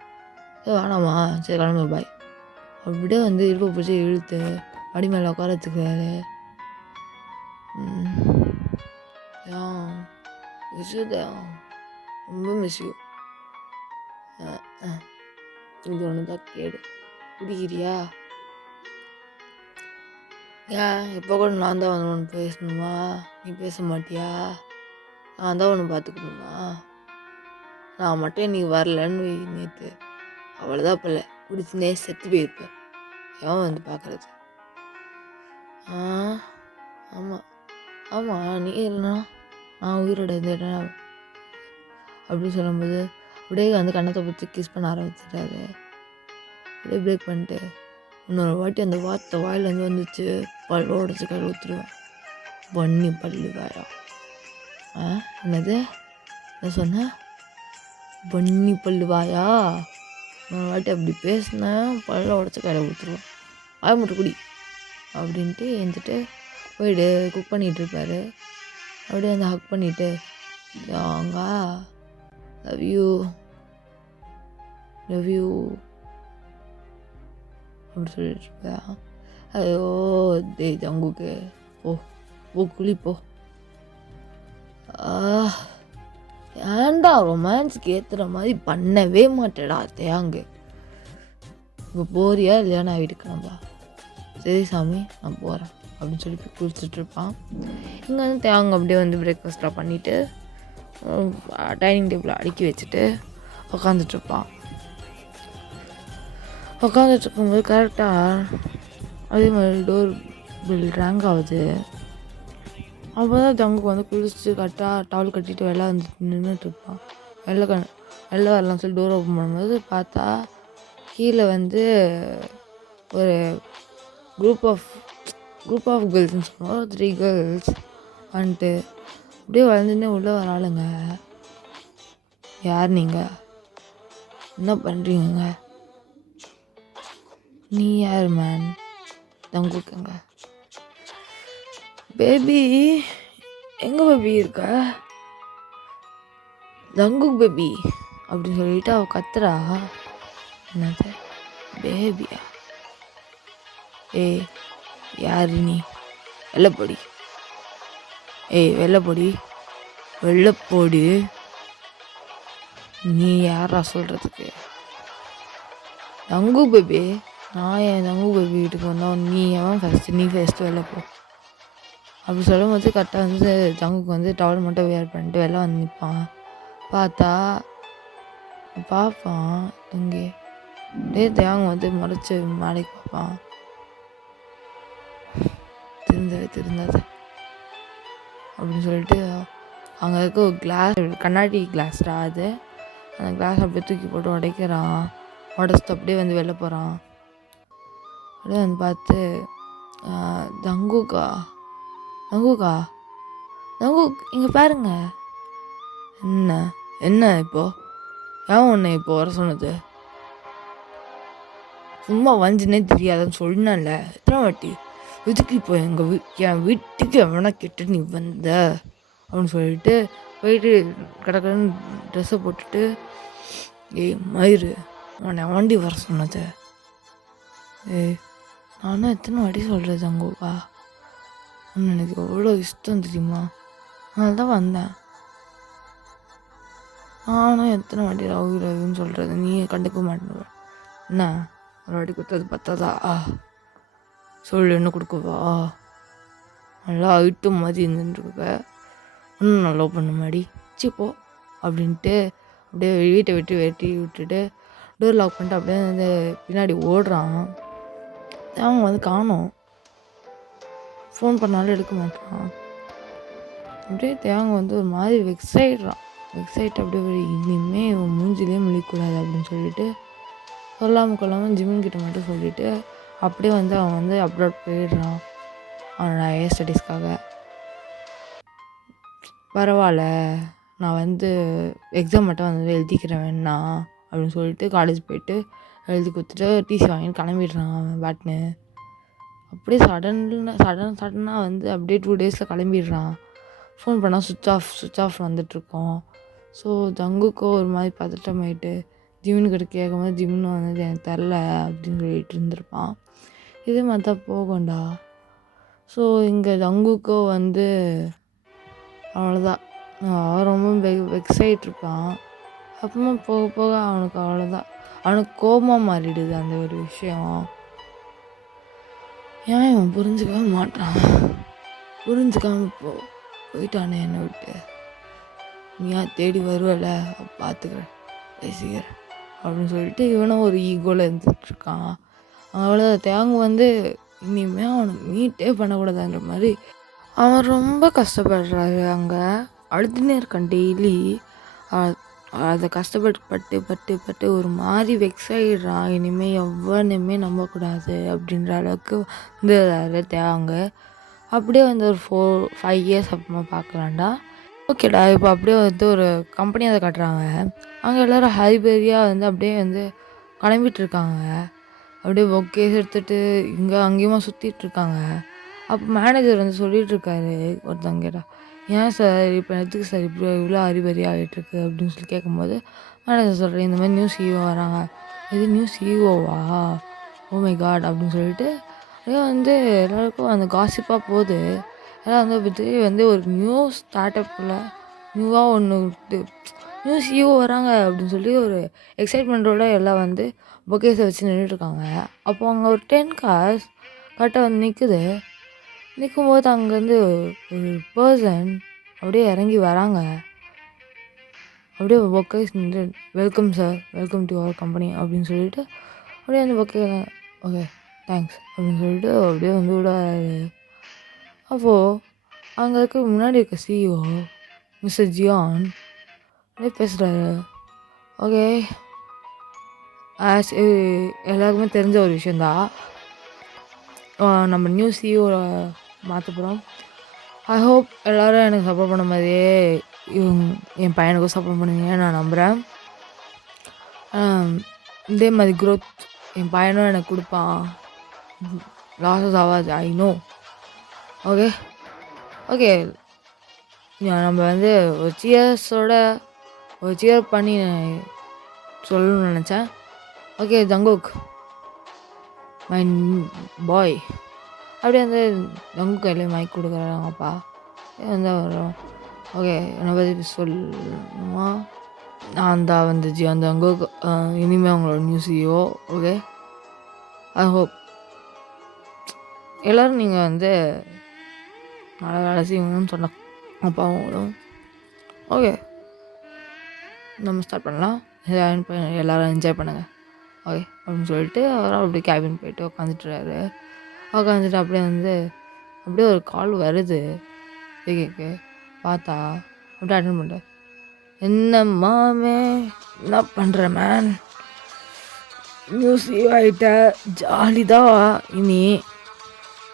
வேணாமா, சரி கிளம்பு பாய். அப்படியே வந்து இருப்பை பிடிச்சி இழுத்து அடி மேலே உட்கார வச்சுக்கிறாரு. ரொம்ப மிஸ்யூ. இது ஒன்று தான் கேடு. குடிக்கிறியா? ஏன் இப்போ கூட நான் தான் வந்து ஒன்று பேசணுமா? நீ பேச மாட்டியா? நான் தான் ஒன்று பார்த்துக்கணுமா? நான் மட்டும் நீ வரலன்னு நேற்று அவ்வளோதான் பிள்ளை குடிச்சுனே செத்து போயிருப்பேன். எவன் வந்து பார்க்குறது? ஆமாம் நீ இல்லைனா நான் உயிரோட இருந்துட்டேன் அப்படின்னு சொல்லும்போது அப்படியே வந்து கண்ணத்தை பிடிச்சி கிஸ் பண்ண ஆரம்பிச்சிட்டாரு. அப்படியே பிரேக் பண்ணிட்டு இன்னொரு வாட்டி அந்த வார்த்தை வாயிலேருந்து வந்துச்சு. பல்லு உடச்சி கையில் ஊற்றுருவேன். பண்ணி பல்லு வாயா. என்னது என்ன சொன்ன? பண்ணி பல்லு வாயா. நான் வாட்டி அப்படி பேசினேன், பல்ல உடச்சி கையில் ஊற்றுருவேன். ஆய மட்டும் குடி அப்படின்ட்டு எழுந்துட்டு போயிடு. குக் பண்ணிகிட்ருப்பாரு. அப்படியே வந்து ஹக் பண்ணிவிட்டு அவங்க லவ் யூ அப்படி சொல்லிட்டு இருப்பேன். ஐயோ டேய் ஜங்குக்கு போ குளிப்போ. ஏன்டா ரொமான்ஸுக்கு ஏற்றுற மாதிரி பண்ணவே மாட்டேடா தேங்கு. இப்போ போறியா இல்லையா? நான் வீட்டுக்கு நம்பா. சரி சாமி நான் போகிறேன் அப்படின்னு சொல்லி போய் குளிச்சுட்ருப்பான். இங்கே வந்து தேங்க அப்படியே வந்து பிரேக்ஃபாஸ்ட்டாக பண்ணிவிட்டு டைனிங் டேபிளில் அடுக்கி வச்சுட்டு உக்காந்துட்ருப்பான். உக்காந்துட்ருக்கும்போது கரெக்டாக அதே மாதிரி டோர் பில் ரேங்க் ஆகுது. அப்போ தான் ஜங்குக்கு வந்து குளிச்சு கரெக்டாக டவல் கட்டிட்டு வெளில வந்து நின்றுட்டுருப்பான். வெளில வரலாம்னு சொல்லி டோர் ஓப்பன் பண்ணும்போது பார்த்தா கீழே வந்து ஒரு குரூப் ஆஃப் கேர்ள்ஸ்ன்னு சொல்லுவோம். 3 கேர்ள்ஸ் வந்துட்டு அப்படியே வளர்ந்துன்னே உள்ளே வர ஆளுங்க. யார் நீங்கள்? என்ன பண்ணுறீங்க? நீ யார் மேன்? ஜங்குக்குங்க. பேபி எங்கே பேபி இருக்க? ஜங்குக் பேபி அப்படின்னு சொல்லிட்டு அவள் கத்துறா. என்னது பேபியா? ஏய் யாரு நீ? வெள்ளைப்பொடி. வெள்ளைப்பொடி நீ யாரா சொல்கிறதுக்கு? ஜங்கு பேபி. நான் என் ஜங்கு பேபி வீட்டுக்கு வந்தோம். நீ ஃபஸ்ட்டு வெளில போ அப்படி சொல்லும் போது கரெக்டாக வந்து ஜங்குக்கு வந்து டவல் மட்டும் வேர் பண்ணிட்டு வெளில வந்து நிற்பான். பார்ப்பான் இங்கே தேங்க வந்து முறைச்சி மாலைக்கு பார்ப்பான். திருந்தாத அப்படின்னு சொல்லிட்டு அங்கே இருக்க ஒரு கிளாஸ், கண்ணாடி கிளாஸ்டா அது. அந்த கிளாஸ் அப்படியே தூக்கி போட்டு உடைக்கிறான். உடச்சிட்டு அப்படியே வந்து வெளில போகிறான். அப்படியே வந்து பார்த்து ஜங்குக் இங்கே பாருங்க. என்ன இப்போது? ஏன் உன்னை இப்போ வர சொன்னது? சும்மா வஞ்சினே தெரியாதுன்னு சொன்னேன்ல எத்தனை வாட்டி. எதுக்கு இப்போ என் வீட்டுக்கு எவனா கிட்ட நீ வந்த அப்படின்னு சொல்லிட்டு போயிட்டு கடற்கடன்னு ட்ரெஸ்ஸை போட்டுட்டு மயிறு உன்னை வண்டி வர சொன்னது. நானும் எத்தனை வாட்டி சொல்கிறது ஜங்குக்கா, உன்னை எனக்கு எவ்வளோ இஷ்டம் தெரியுமா, அதனால தான் வந்தேன். நானும் எத்தனை வாட்டி ரவுன்னு சொல்கிறது, நீ கண்டுக்க மாட்டேன். என்ன ஒரு வாட்டி கொடுத்தது பத்தாதா? சொல்லு என்ன கொடுக்கவா? நல்லா ஐட்டம் மாதிரி இருந்துருக்க, இன்னும் நல்லா பண்ண மாதிரி சிப்போ அப்படின்ட்டு அப்படியே வீட்டை விட்டுட்டு டோர் லாக் பண்ணிட்டு அப்படியே வந்து பின்னாடி ஓடுறான். அவங்க வந்து காணோம். ஃபோன் பண்ணாலும் எடுக்க மாட்டான். அப்படியே தேங்க வந்து ஒரு மாதிரி வெக்ஸைட் அப்படியே இனிமேல் இவன் மூஞ்சிலே முழிக்கூடாது அப்படின்னு சொல்லிட்டு சொல்லாமல் ஜிம்மின்கிட்ட மட்டும் சொல்லிவிட்டு அப்படியே வந்து அவன் வந்து அப்ராட் போயிடுறான் அவனோட ஹையர் ஸ்டடீஸ்க்காக. பரவாயில்ல, நான் வந்து எக்ஸாம் மட்டும் வந்து எழுதிக்கிறேன் வேணா அப்படின்னு சொல்லிட்டு காலேஜ் போயிட்டு எழுதி கொடுத்துட்டு டிசி வாங்கிட்டு கிளம்பிடுறான் அவன் பேட்னு. அப்படியே சடனாக வந்து அப்படியே 2 டேஸில் கிளம்பிடுறான். ஃபோன் பண்ணால் சுவிட்ச் ஆஃப் வந்துட்டுருக்கோம். ஸோ ஜங்குக்கோ ஒரு மாதிரி பதட்டமாயிட்டு ஜிம்முன்கிட்ட கேட்கும்போது ஜிம்னு வந்து எனக்கு தரல அப்படின்னு சொல்லிட்டு இருந்திருப்பான். இதே மாதிரி தான் போகும்டா. ஸோ இங்கே ஜங்குக்கோ வந்து அவ்வளோதான், அவன் ரொம்ப வெக்ஸாயிட்டு இருப்பான். அப்புறமா போக போக அவனுக்கு அவ்வளோதான், அவனுக்கு கோபமாக மாறிடுது அந்த ஒரு விஷயம். ஏன் இவன் புரிஞ்சுக்கவே மாட்டான், புரிஞ்சுக்காம போயிட்டானே என்னை விட்டு, நீ ஏன் தேடி வருவல பார்த்துக்கிறேன் பேசிக்கிறேன் அப்படின்னு சொல்லிட்டு இவனும் ஒரு ஈகோவில் இருந்துகிட்ருக்கான். அவ்வளோ தேங்க வந்து இனிமேல் அவனுக்கு மீட்டே பண்ணக்கூடாதுன்ற மாதிரி அவன் ரொம்ப கஷ்டப்படுறாரு. அங்கே அழுதுனே இருக்கான் டெய்லி. அதை கஷ்டப்பட்டு பட்டு பட்டு பட்டு ஒரு மாதிரி வெக்ஸ் ஆகிடுறான். இனிமேல் எவனுமே நம்பக்கூடாது அப்படின்ற அளவுக்கு வந்து தேவாங்க. அப்படியே வந்து ஒரு 5 இயர்ஸ் அப்புறமா பார்க்கலாம்டா. ஓகேடா, இப்போ அப்படியே வந்து ஒரு கம்பெனி அதை காட்டுறாங்க. அங்கே எல்லோரும் ஹரிபரியாக வந்து அப்படியே வந்து கிளம்பிட்டுருக்காங்க. அப்படியே பொக்கேஸ் எடுத்துகிட்டு இங்கே அங்கேயுமா சுற்றிட்டுருக்காங்க. அப்போ மேனேஜர் வந்து சொல்லிகிட்ருக்காரு ஒருத்தவங்க கேட்டா, ஏன் சார் இப்போ எதுக்கு சார் இப்படி இவ்வளோ ஹரிபரி ஆகிட்டுருக்கு அப்படின்னு சொல்லி கேட்கும்போது மேனேஜர் சொல்கிறேன், இந்த மாதிரி நியூ சிஇஓ வராங்க. இது நியூ சிஇஓவா, ஓ மை காட் அப்படின்னு சொல்லிட்டு அப்படியே வந்து எல்லாருக்கும் அந்த காசிப்பாக போகுது. ஏன்னா வந்து விஜய் வந்து ஒரு நியூ ஸ்டார்ட்அப்பில் நியூவாக ஒன்று நியூ சிஇஓ வராங்க அப்படின்னு சொல்லி ஒரு எக்ஸைட்மெண்ட்டோட எல்லாம் வந்து பொக்கேஸை வச்சு நின்றுட்டுருக்காங்க. அப்போ அங்கே ஒரு 10 கார்ஸ் கரெக்டாக வந்து நிற்குது. நிற்கும்போது அங்கேருந்து ஒரு பர்சன் அப்படியே இறங்கி வராங்க. அப்படியே பொக்கேஸ் நின்று, welcome sir, welcome to our company அப்படின்னு சொல்லிட்டு அப்படியே அந்த பொக்கே ஓகே தேங்க்ஸ் அப்படின்னு சொல்லிட்டு அப்படியே வந்து விடாது. அப்போது அங்கே இருக்க முன்னாடி இருக்க சிஇஓ மிஸ்டர் ஜியான் அப்படியே பேசுகிறாரு. ஓகே, எல்லாருக்குமே தெரிஞ்ச ஒரு விஷயந்தான், நம்ம நியூ சிஇஓவை மாற்ற போகிறோம். ஐ ஹோப் எல்லோரும் எனக்கு சப்போர்ட் பண்ண மாதிரியே என் பையனுக்கும் சப்போர்ட் பண்ணுவீங்கன்னு நான் நம்புகிறேன். இதே மாதிரி க்ரோத் என் பையனும் எனக்கு கொடுப்பான். லாஸஸ் ஆகாது, ஐ நோ. ஓகே ஓகே, நம்ம வந்து ஒரு சியர் பண்ணி சொல்லணும்னு நினச்சேன். Okay Jungkook, my boy. அப்படியே வந்து ஜங்குக் கையிலே மைக் கொடுக்குறாங்க அப்பா வந்து வரும். ஓகே, என்னை பற்றி சொல்லணுமா? நான் தான் வந்து ஜியான் ஜங்குக், இனிமேல் அவங்களோட new CEO. Okay, I hope எல்லோரும் நீங்கள் வந்து நல்லா வேலை செய்வீங்கன்னு சொன்ன அப்பாவும். ஓகே, நம்ம ஸ்டார்ட் பண்ணலாம். எல்லோரும் என்ஜாய் பண்ணுங்கள் ஓகே அப்படின்னு சொல்லிட்டு அவரும் அப்படியே கேபின் போயிட்டு உட்காந்துட்டுறாரு. உட்காந்துட்டு அப்படியே ஒரு கால் வருது கேக்கு. பார்த்தா அப்படியே அட்டன் பண்ணுறேன். என்னம்மாமே, என்ன பண்ணுற மேன், நியூஸ் ஆகிட்ட, ஜாலி தான் இனி.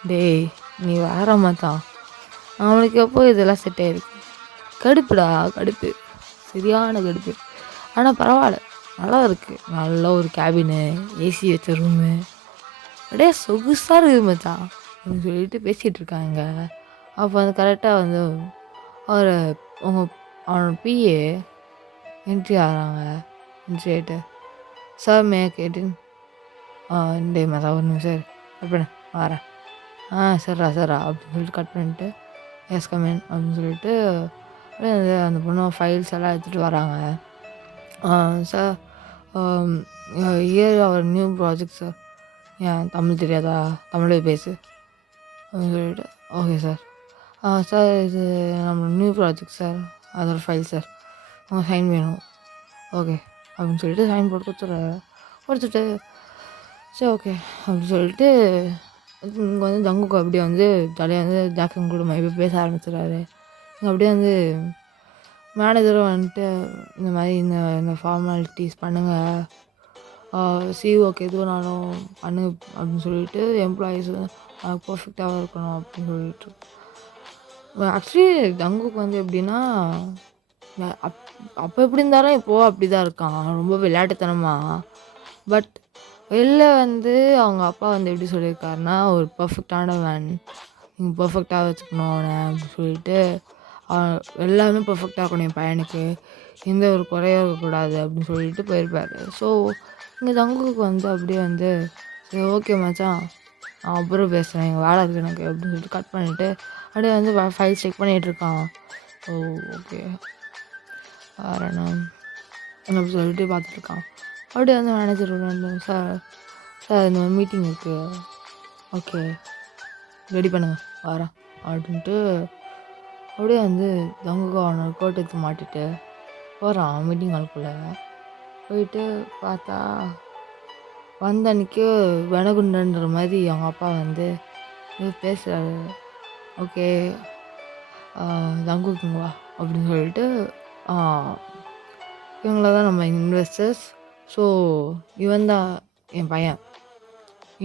டேய் நீ வேற மாத்தான், அவனுக்கு எப்போ இதெல்லாம் செட் ஆகிருக்கு. கடுப்புடா, கடுப்பு, சரியான கடுப்பு. ஆனால் பரவாயில்ல, நல்லா இருக்குது. நல்ல ஒரு கேபினு, ஏசி வச்ச ரூமு, அப்படியே சொகுசாக இருக்குது மச்சான் அப்படின்னு சொல்லிட்டு பேசிகிட்டு இருக்காங்க. அப்போ வந்து கரெக்டாக வந்து அவனோட பிஏ என்ட்ரி ஆகிறாங்க. என்ட்ரி ஆகிட்டு, சார் மே கேட்டுன்னு டே மதா ஒரு நிமிஷம் கட் பண்ண வரேன். சரிடா அப்படின்னு சொல்லிட்டு கட் பண்ணிட்டு எஸ் கமின் அப்படின்னு சொல்லிட்டு அப்படியே அந்த பொண்ணு ஃபைல்ஸ் எல்லாம் எடுத்துகிட்டு வராங்க. சார் இயர் அவர் நியூ ப்ராஜெக்ட் சார். ஏன் தமிழ் தெரியாதா, தமிழே பேசு அப்படின்னு சொல்லிட்டு. Okay sir. சார் இது நம்ம நியூ ப்ராஜெக்ட் சார், அதோட ஃபைல் சார், உங்கள் சைன் வேணும். ஓகே அப்படின்னு சொல்லிட்டு சைன் போட்டு கொடுத்துட்டு சரி ஓகே அப்படின்னு சொல்லிட்டு இங்கே வந்து ஜங்குக்கு அப்படியே வந்து ஜாலியாக வந்து ஜாக்கன் கூட மாதிரி பேச ஆரம்பிச்சிடுறாரு. இங்கே அப்படியே வந்து மேனேஜரும் வந்துட்டு இந்த மாதிரி இந்த ஃபார்மாலிட்டிஸ் பண்ணுங்கள், சிஓக்கு எதுனாலும் பண்ணு அப்படின்னு சொல்லிட்டு எம்ப்ளாயீஸ் பர்ஃபெக்டாக இருக்கணும் அப்படின்னு சொல்லிட்டு. ஆக்சுவலி ஜங்குக்கு வந்து எப்படின்னா அப்போ எப்படி இருந்தாலும் இப்போது அப்படி தான் இருக்கான், ரொம்ப விளையாட்டுத்தனமாக. பட் வெளில வந்து அவங்க அப்பா வந்து எப்படி சொல்லியிருக்காருன்னா, ஒரு பர்ஃபெக்டான மேன், நீங்கள் பர்ஃபெக்டாக வச்சுக்கணும் அவனை அப்படின்னு சொல்லிட்டு, எல்லாமே பர்ஃபெக்டாக இருக்கணும் என் பையனுக்கு, எந்த ஒரு குறையும் இருக்கக்கூடாது அப்படின்னு சொல்லிட்டு போயிருப்பார். ஸோ இங்கே ஜங்குக்கு வந்து அப்படியே வந்து சரி ஓகே மச்சான், நான் அப்புறம் பேசுகிறேன், எங்கள் வேலை இருக்குது எனக்கு அப்படின்னு சொல்லிட்டு கட் பண்ணிவிட்டு அப்படியே வந்து ஃபைல் செக் பண்ணிகிட்ருக்கான். ஓ ஓகே வேறு என்ன அப்படி சொல்லிட்டு பார்த்துட்ருக்கான். அப்படியே வந்து மேனேஜர் வந்து சார் இந்த மாதிரி மீட்டிங் இருக்குது, ஓகே ரெடி பண்ணுங்கள் வரேன் அப்படின்ட்டு அப்படியே வந்து ஜங்குக்கு அவனோட கோட் எடுத்து மாட்டிட்டு போகிறான் மீட்டிங் ஹால்குள்ளே. போயிட்டு பார்த்தா வந்த அன்றைக்கி வெனகுண்டன்ற மாதிரி அவங்க அப்பா வந்து பேசுகிறாரு. ஓகே ஜங்குக்குங்க வா அப்படின்னு சொல்லிட்டு இவங்கள தான் நம்ம இன்வெஸ்டர்ஸ். ஸோ இவன் தான் என் பையன்.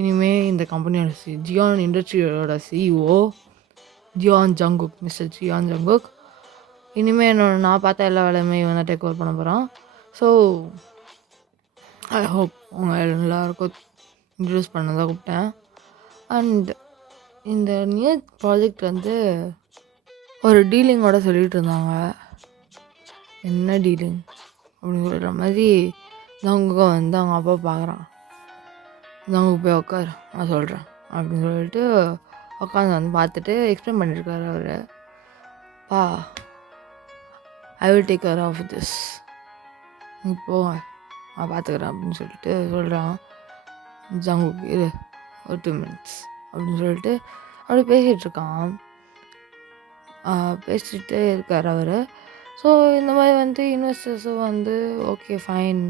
இனிமே இந்த கம்பெனியோட Ziyan இண்டஸ்ட்ரியோட CEO Ziyan Jungkook, mister Ziyan Jungkook. இனிமேல் நான் பார்த்த எல்லா வேலையுமே இவன் தான் டேக் ஓவர் பண்ண போகிறான். ஸோ ஐ ஹோப் உங்கள் எல்லாருக்கும் இன்ட்ரடியூஸ் பண்ணதான் கூப்பிட்டேன். அண்ட் இந்த நியூ ப்ராஜெக்ட் வந்து ஒரு டீலிங்கோட சொல்லிகிட்டு இருந்தாங்க. என்ன டீலிங் அப்படின்னு சொல்கிற மாதிரி ஜங்குக்கு வந்து அவங்க அப்பா பார்க்குறான். ஜங்குக்கு போய் உட்காரு, நான் சொல்கிறேன் அப்படின்னு சொல்லிட்டு உட்காந்து வந்து பார்த்துட்டு எக்ஸ்பிளைன் பண்ணியிருக்காரு அவர். பா, I will take care of this, போங்க நான் பார்த்துக்கிறேன் அப்படின்னு சொல்லிட்டு சொல்கிறான். ஜங்குக்கு இரு ஒரு 2 minutes அப்படின்னு சொல்லிட்டு அப்படி பேசிகிட்ருக்கான். பேசிகிட்டே இருக்கார் அவர். ஸோ இந்த மாதிரி வந்து இன்வெஸ்டர்ஸும் வந்து ஓகே ஃபைன்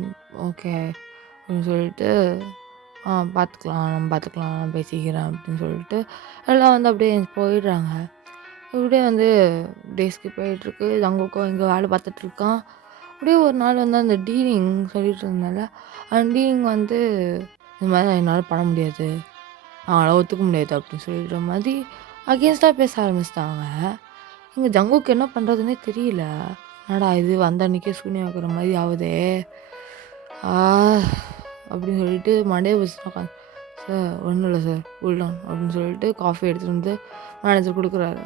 ஓகே அப்படின்னு சொல்லிட்டு பார்த்துக்கலாம் நம்ம பார்த்துக்கலாம் நான் பேசிக்கிறேன் அப்படின்னு சொல்லிட்டு எல்லாம் வந்து அப்படியே போயிடுறாங்க. இப்படியே வந்து டேஸ்க்கு போயிட்டுருக்கு. ஜங்குக்கும் இங்கே வேலை பார்த்துட்ருக்கான். அப்படியே ஒரு நாள் வந்து அந்த டீலிங் சொல்லிட்டு இருந்தால அந்த டீலிங் வந்து இந்த மாதிரி என்னால் பண்ண முடியாது, அவங்களால ஒத்துக்க முடியாது அப்படின்னு சொல்லிடுற மாதிரி அகேன்ஸ்டாக பேச ஆரம்பிச்சிட்டாங்க. இங்கே ஜங்குக்கு என்ன பண்ணுறதுனே தெரியல. என்னடா இது வந்த அன்றைக்கே சூனியம் வைக்கிற மாதிரி ஆகுதே அப்படின்னு சொல்லிட்டு மண்டே வச்சுட்டு உட்காந்து, சார் ஒன்றும் இல்லை சார் கூல்டவுன் அப்படின்னு சொல்லிட்டு காஃபி எடுத்துகிட்டு வந்து மேனேஜர் கொடுக்குறாரு.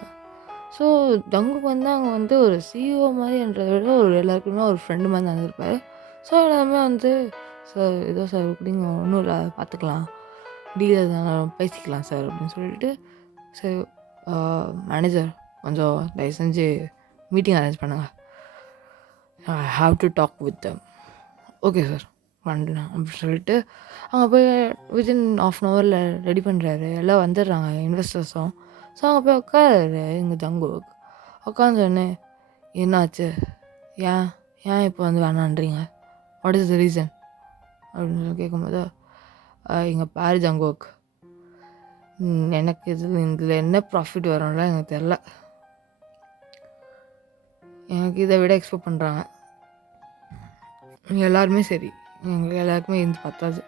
ஸோ ஜங்குக்கு வந்து அங்கே வந்து ஒரு சிஇஓ மாதிரின்றதை விட ஒரு எல்லாருக்குமே ஒரு ஃப்ரெண்டு மாதிரி நடந்திருப்பார். ஸோ எல்லாமே வந்து சார் ஏதோ சார் இப்படிங்க ஒன்றும் இல்லை பார்த்துக்கலாம், டீலர் தானே பேசிக்கலாம் சார் அப்படின்னு சொல்லிட்டு சரி மேனேஜர் கொஞ்சம் தயவு செஞ்சு மீட்டிங் அரேஞ்ச் பண்ணுங்கள், I have to talk with them. Okay sir பண்ணுறேன் அப்படின்னு சொல்லிட்டு அங்கே போய் வித்தின் 1/2 hour ரெடி பண்ணுறாரு. எல்லாம் வந்துடுறாங்க இன்வெஸ்டர்ஸும். ஸோ அங்கே போய் உட்காரு இங்கே ஜங்குக். உட்காந்தோடனே என்னாச்சு, ஏன் ஏன் இப்போ வந்து வேணான்றீங்க, வாட் இஸ் த ரீசன் அப்படின்னு சொல்லி கேட்கும்போது, இங்கே பாரு ஜங்குக், எனக்கு இதில் என்ன ப்ராஃபிட் வரும்ல எனக்கு தெரில, எனக்கு இதை விட எக்ஸ்பெக்ட் பண்ணுறாங்க எல்லாருமே. சரி எங்களுக்கு எல்லாருக்குமே இது பத்தாது.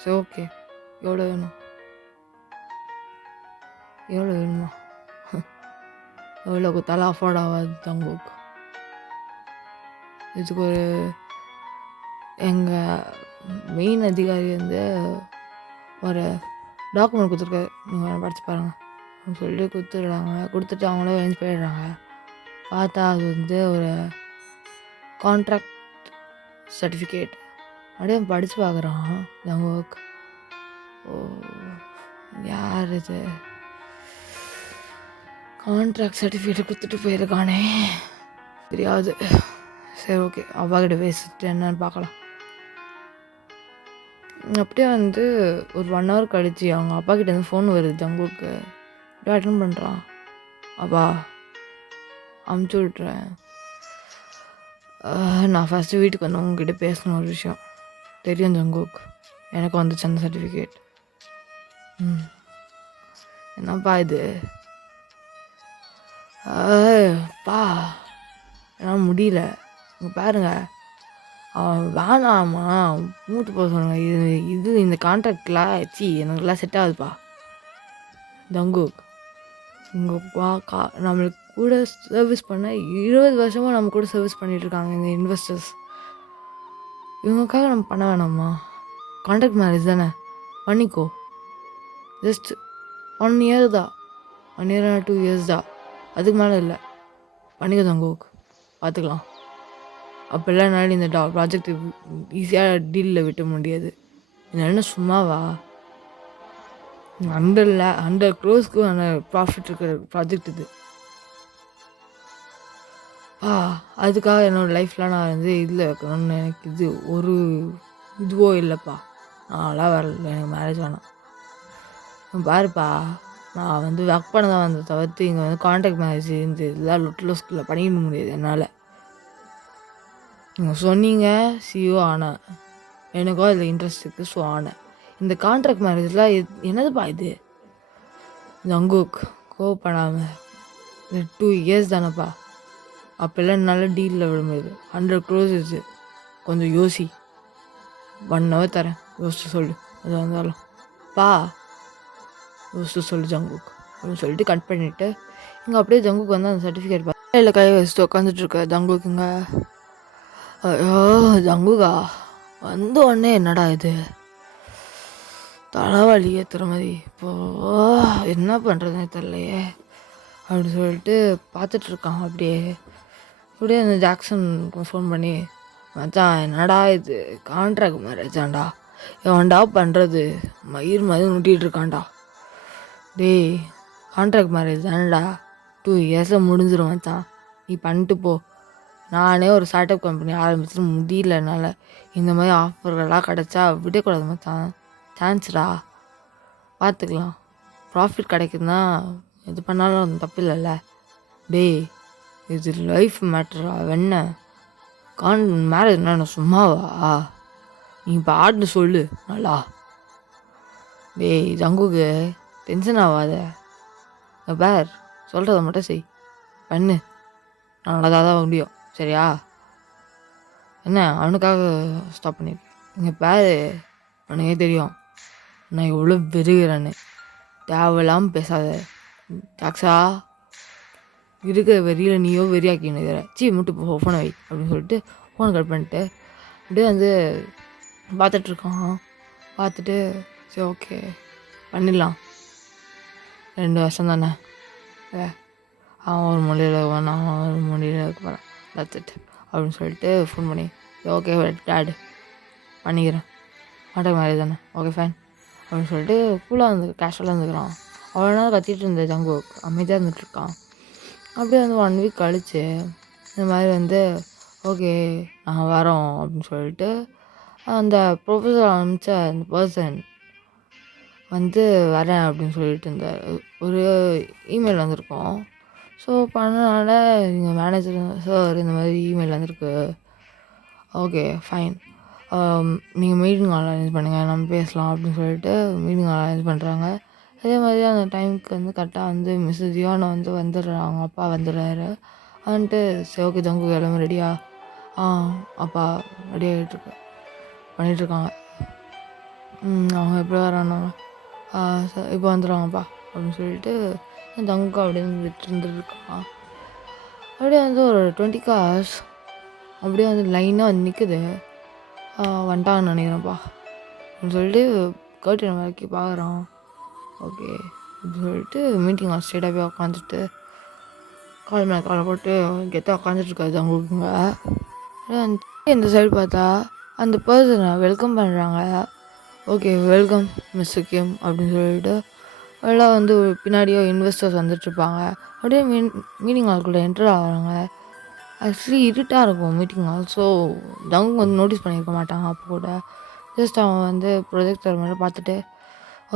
சரி ஓகே எவ்வளோ வேணும், எவ்வளோ வேணுமா, எவ்வளோ கொடுத்தாலும் அஃபோர்ட் ஆகாது ஜங்குக். இதுக்கு ஒரு எங்கள் மெயின் அதிகாரி வந்து ஒரு டாக்குமெண்ட் கொடுத்துருக்காரு, நீங்கள் படித்து பாருங்கள் அப்படின்னு சொல்லிட்டு கொடுத்துட்றாங்க. கொடுத்துட்டு அவங்களே எழுந்து போயிடுறாங்க. பார்த்தா அது வந்து ஒரு கான்ட்ராக்ட் சர்டிஃபிகேட். அப்படியே படித்து பார்க்குறான் ஜங்குக். ஓ யார் இது, கான்ட்ராக்ட் சர்டிஃபிகேட் கொடுத்துட்டு போயிருக்கானே தெரியாது. சரி ஓகே அப்பாக்கிட்ட பேசிட்டு என்னன்னு பார்க்கலாம். அப்படியே வந்து ஒரு 1 hour கழிச்சு அவங்க அப்பா கிட்டேருந்து ஃபோன் வருது ஜங்குக்கு. அப்படியே அட்டன் பண்ணுறான். அப்பா அமுச்சு விட்றேன், நான் ஃபஸ்ட்டு வீட்டுக்கு வந்து உங்ககிட்ட பேசணும் ஒரு விஷயம். தெரியும் ஜங்குக், எனக்கு வந்துச்சு அந்த சர்டிஃபிகேட். என்னப்பா இது, பா என்னால் முடியல, இங்கே பாருங்க வேணாம்மா மூத்து போக சொல்லுங்க, இது இந்த கான்ட்ராக்ட்லாம் எனக்குலாம் செட் ஆகுதுப்பா. ஜங்குக் இங்கே நம்மளுக்கு கூட சர்வீஸ் பண்ண 20 வருஷமாக நம்ம கூட சர்வீஸ் பண்ணிகிட்ருக்காங்க இந்த இன்வெஸ்டர்ஸ். இவங்களுக்காக நம்ம பண்ண வேணாம்மா, கான்ட்ராக்ட் மேரேஜ் தானே பண்ணிக்கோ, ஜஸ்ட் 1 year தான், 1 year 2 years தான், அதுக்கு மேலே இல்லை, பண்ணிக்கோ ஜங்குக் பார்த்துக்கலாம். அப்போல்லாம் என்னால் இந்த ப்ராஜெக்ட் ஈஸியாக டீலில் விட்ட முடியாது. என்ன சும்மாவா, 100 crores ப்ராஃபிட் இருக்கிற ப்ராஜெக்ட் இது. அதுக்காக என்னோடய லைஃப்பில் நான் வந்து இதில் வைக்கணும்னு எனக்கு இது ஒரு இதுவோ இல்லைப்பா, நான்லாம் வரல, எனக்கு மேரேஜ் வேணாம். பாருப்பா நான் வந்து ஒர்க் பண்ண தான் வந்தேன் தவிர்த்து இங்கே வந்து கான்ட்ராக்ட் மேரேஜ் இந்த இதெல்லாம் லொட்டில் பண்ணிக்க முடியாது என்னால். நீங்கள் சொன்னீங்க சிஓ ஆனேன், எனக்கோ அதில் இன்ட்ரெஸ்ட் இருக்குது ஸோ ஆனேன். இந்த கான்ட்ராக்ட் மேரேஜ்லாம் என்னதுப்பா இது ஜங்குக், கோவப்படாமல் 2 years தானேப்பா, அப்போல்லாம் என்னால் டீலில் விட முடியாது. 100 crores இது கொஞ்சம் யோசி, 1 ஹவர் தரேன், யோசிச்சு சொல்லு, அது வந்தாலும் பா யோசிச்சு சொல்லு ஜங்குக் அப்படின்னு சொல்லிட்டு கட் பண்ணிவிட்டு இங்கே அப்படியே ஜங்குக்கு வந்து அந்த சர்டிஃபிகேட் இல்லை கை வச்சுட்டு உட்காந்துட்டு இருக்க ஜங்குக்குங்க. ஐயோ ஜங்குகா வந்த உடனே என்னடா இது தலைவலி ஏற்றுற மாதிரி, இப்போ என்ன பண்ணுறதுனே தெரிலையே அப்படின்னு சொல்லிட்டு பார்த்துட்ருக்கான். அப்படியே அப்படியே அந்த ஜாக்சனுக்கு ஃபோன் பண்ணி, மச்சான் என்னடா இது கான்ட்ராக்ட் மேரேஜாண்டா, எவன்டா பண்ணுறது, மயிர் மாதிரி நுட்டிகிட்டு இருக்கான்டா. டேய் கான்ட்ராக்ட் மேரேஜ் தானடா, 2 இயர்ஸில் முடிஞ்சிடும் மச்சான், நீ பண்ணிட்டு போ. நானே ஒரு ஸ்டார்ட் அப் கம்பெனி ஆரம்பிச்சிட்டு முடியல என்னால். இந்த மாதிரி ஆஃபர்கள்லாம் கிடச்சா விடக்கூடாது மச்சான், சான்ஸ்டா, பார்த்துக்கலாம். ப்ராஃபிட் கிடைக்குதுன்னா எது பண்ணாலும் தப்பு இல்லைல்ல. டேய் இது லைஃப் மேட்டரா, வெண்ண மேரேஜ்னா நான் சும்மாவா, நீ இப்போ ஆடுன்னு சொல்லு நல்லா. டேய் ஜங்குக்கு டென்ஷன் ஆகாத, பார் சொல்கிறத மட்டும் செய், பண்ணு, நான் நல்லதாக தான் முடியும் சரியா. என்ன அவனுக்காக ஸ்டாப் பண்ணியிருக்கேன். இங்கே பார் உனக்கே தெரியும் நான் எவ்வளோ வெறுகிறேன்னு, தேவையில்லாமல் பேசாத டாக்ஸா. இருக்கிற வெறியில் நீயோ வெறியாக்கின்னு இருக்கிற, முட்டு போ ஃபோனை வை அப்படின்னு சொல்லிட்டு ஃபோனை கட் பண்ணிட்டு அப்படியே வந்து பார்த்துட்ருக்கான். பார்த்துட்டு சரி ஓகே பண்ணிடலாம், 2 வருஷம் தானே, அவன் ஒரு மொழியில் நான் ஒரு மொழியில் இருக்க போகிறேன், தச்சுட்டு அப்படின்னு சொல்லிட்டு ஃபோன் பண்ணி ஓகே டேடு பண்ணிக்கிறேன், கான்ட்ராக்ட் மேரேஜ் தானே, ஓகே ஃபைன் அப்படின்னு சொல்லிட்டு கூலாக இருந்து கேஷுவலாக இருந்துக்கிறான். அவ்வளோ நேரம் கத்திட்டு இருந்த ஜங்கு அமைதியாக இருந்துகிட்ருக்கான். அப்படியே வந்து 1 வீக் கழித்து இந்த மாதிரி வந்து ஓகே நாங்கள் வரோம் அப்படின்னு சொல்லிட்டு அந்த ப்ரொஃபஸர் அனுப்பிச்ச அந்த பர்சன் வந்து வரேன் அப்படின்னு சொல்லிட்டு இருந்தார். ஒரு இமெயில் வந்திருக்கோம். ஸோ பண்ணனால எங்கள் மேனேஜர் சார் இந்த மாதிரி இமெயில் வந்திருக்கு, ஓகே ஃபைன், நீங்கள் மீட்டிங் அரேஞ்ச் பண்ணுங்கள் நம்ம பேசலாம் அப்படின்னு சொல்லிட்டு மீட்டிங் அரேஞ்ச் பண்ணுறாங்க. அதே மாதிரி அந்த டைமுக்கு வந்து கரெக்டாக வந்து மிஸ்ஸஸ் ஜியானை வந்து வந்துடுறாங்க, அவங்க அப்பா வந்துடுறாரு. வந்துட்டு சரி ஓகே ஜங்கு எல்லாமே ரெடியா, அப்பா ரெடி ஆகிட்டுருக்கு பண்ணிகிட்ருக்காங்க. அவங்க எப்படி வராங்க, இப்போ வந்துடுவாங்கப்பா அப்படின்னு சொல்லிட்டு ஜங்கு அப்படின்னு இருந்துருக்கான். அப்படியே வந்து ஒரு 20 cars அப்படியே வந்து லைனாக வந்து நிற்குது. வந்துட்டாங்கன்னு நினைக்கிறேன்ப்பா அப்படின்னு சொல்லிட்டு கர்டன் வரைக்கி பார்க்குறான். ஓகே அப்படின்னு சொல்லிட்டு மீட்டிங் ஸ்ட்ரெயிட்டாக போய் உட்காந்துட்டு கால் மேலே காலை போட்டு கெத்தாக உட்காந்துட்ருக்காது அவங்களுக்குங்க. இந்த சைடு பார்த்தா அந்த பர்சனை வெல்கம் பண்ணுறாங்க. ஓகே வெல்கம் மிஸ்டர் கிம் அப்படின்னு சொல்லிட்டு எல்லாம் வந்து பின்னாடியோ இன்வெஸ்டர்ஸ் வந்துட்டுருப்பாங்க. அப்படியே மீட்டிங் ஹால்குள்ளே என்ட்ரு ஆகிறாங்க. ஆக்சுவலி இருட்டாக இருக்கும் மீட்டிங் ஹால். ஸோ ஜங்கு வந்து நோட்டீஸ் பண்ணியிருக்க மாட்டாங்க. அப்போ கூட ஜஸ்ட் அவன் வந்து ப்ரொஜெக்டர் மாதிரி பார்த்துட்டு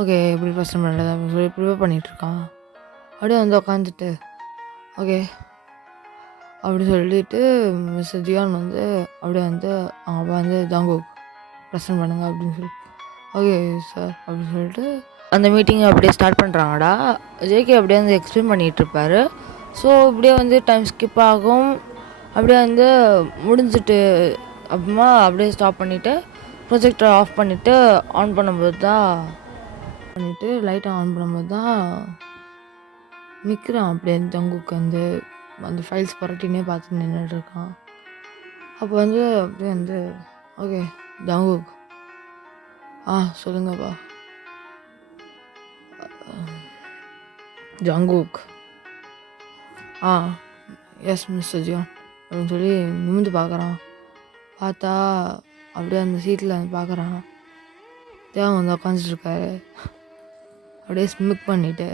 ஓகே எப்படி ப்ரெசென்ட் பண்ணுறது அப்படின்னு சொல்லி ப்ரிப்பேர் பண்ணிகிட்ருக்கான். அப்படியே வந்து உட்காந்துட்டு ஓகே அப்படி சொல்லிட்டு மிஸ்டர் ஜியான் வந்து அப்படியே வந்து அவங்க அப்பா வந்து ஜங்கு ப்ரெசென்ட் பண்ணுங்க அப்படின்னு சொல்லி ஓகே சார் அப்படின்னு சொல்லிட்டு அந்த மீட்டிங்கை அப்படியே ஸ்டார்ட் பண்ணுறாங்கடா. ஜேகே அப்படியே வந்து எக்ஸ்பிளைன் பண்ணிகிட்ருப்பாரு. ஸோ இப்படியே வந்து டைம் ஸ்கிப் ஆகும். அப்படியே வந்து முடிஞ்சிட்டு அப்புறமா அப்படியே ஸ்டாப் பண்ணிவிட்டு ப்ரொஜெக்டரை ஆஃப் பண்ணிவிட்டு ஆன் பண்ணும்போது தான் பண்ணிவிட்டு லைட்டை ஆன் பண்ணும்போது தான் நிற்கிறான். அப்படியே ஜங்குக்கு வந்து அந்த ஃபைல்ஸ் புரட்டினே பார்த்து நின்றுட்டுருக்கான். அப்போ வந்து அப்படியே வந்து ஓகே ஜங்குக் சொல்லுங்கப்பா. ஜங்குக் எஸ் மிஸ்டர் ஜியான் அப்படின்னு சொல்லி நிமிந்து பார்க்குறான். பார்த்தா அப்படியே அந்த சீட்டில் வந்து பார்க்குறான். தேவன் வந்து உட்காந்துட்ருக்காரு. அப்படியே ஸ்மிக் பண்ணிவிட்டு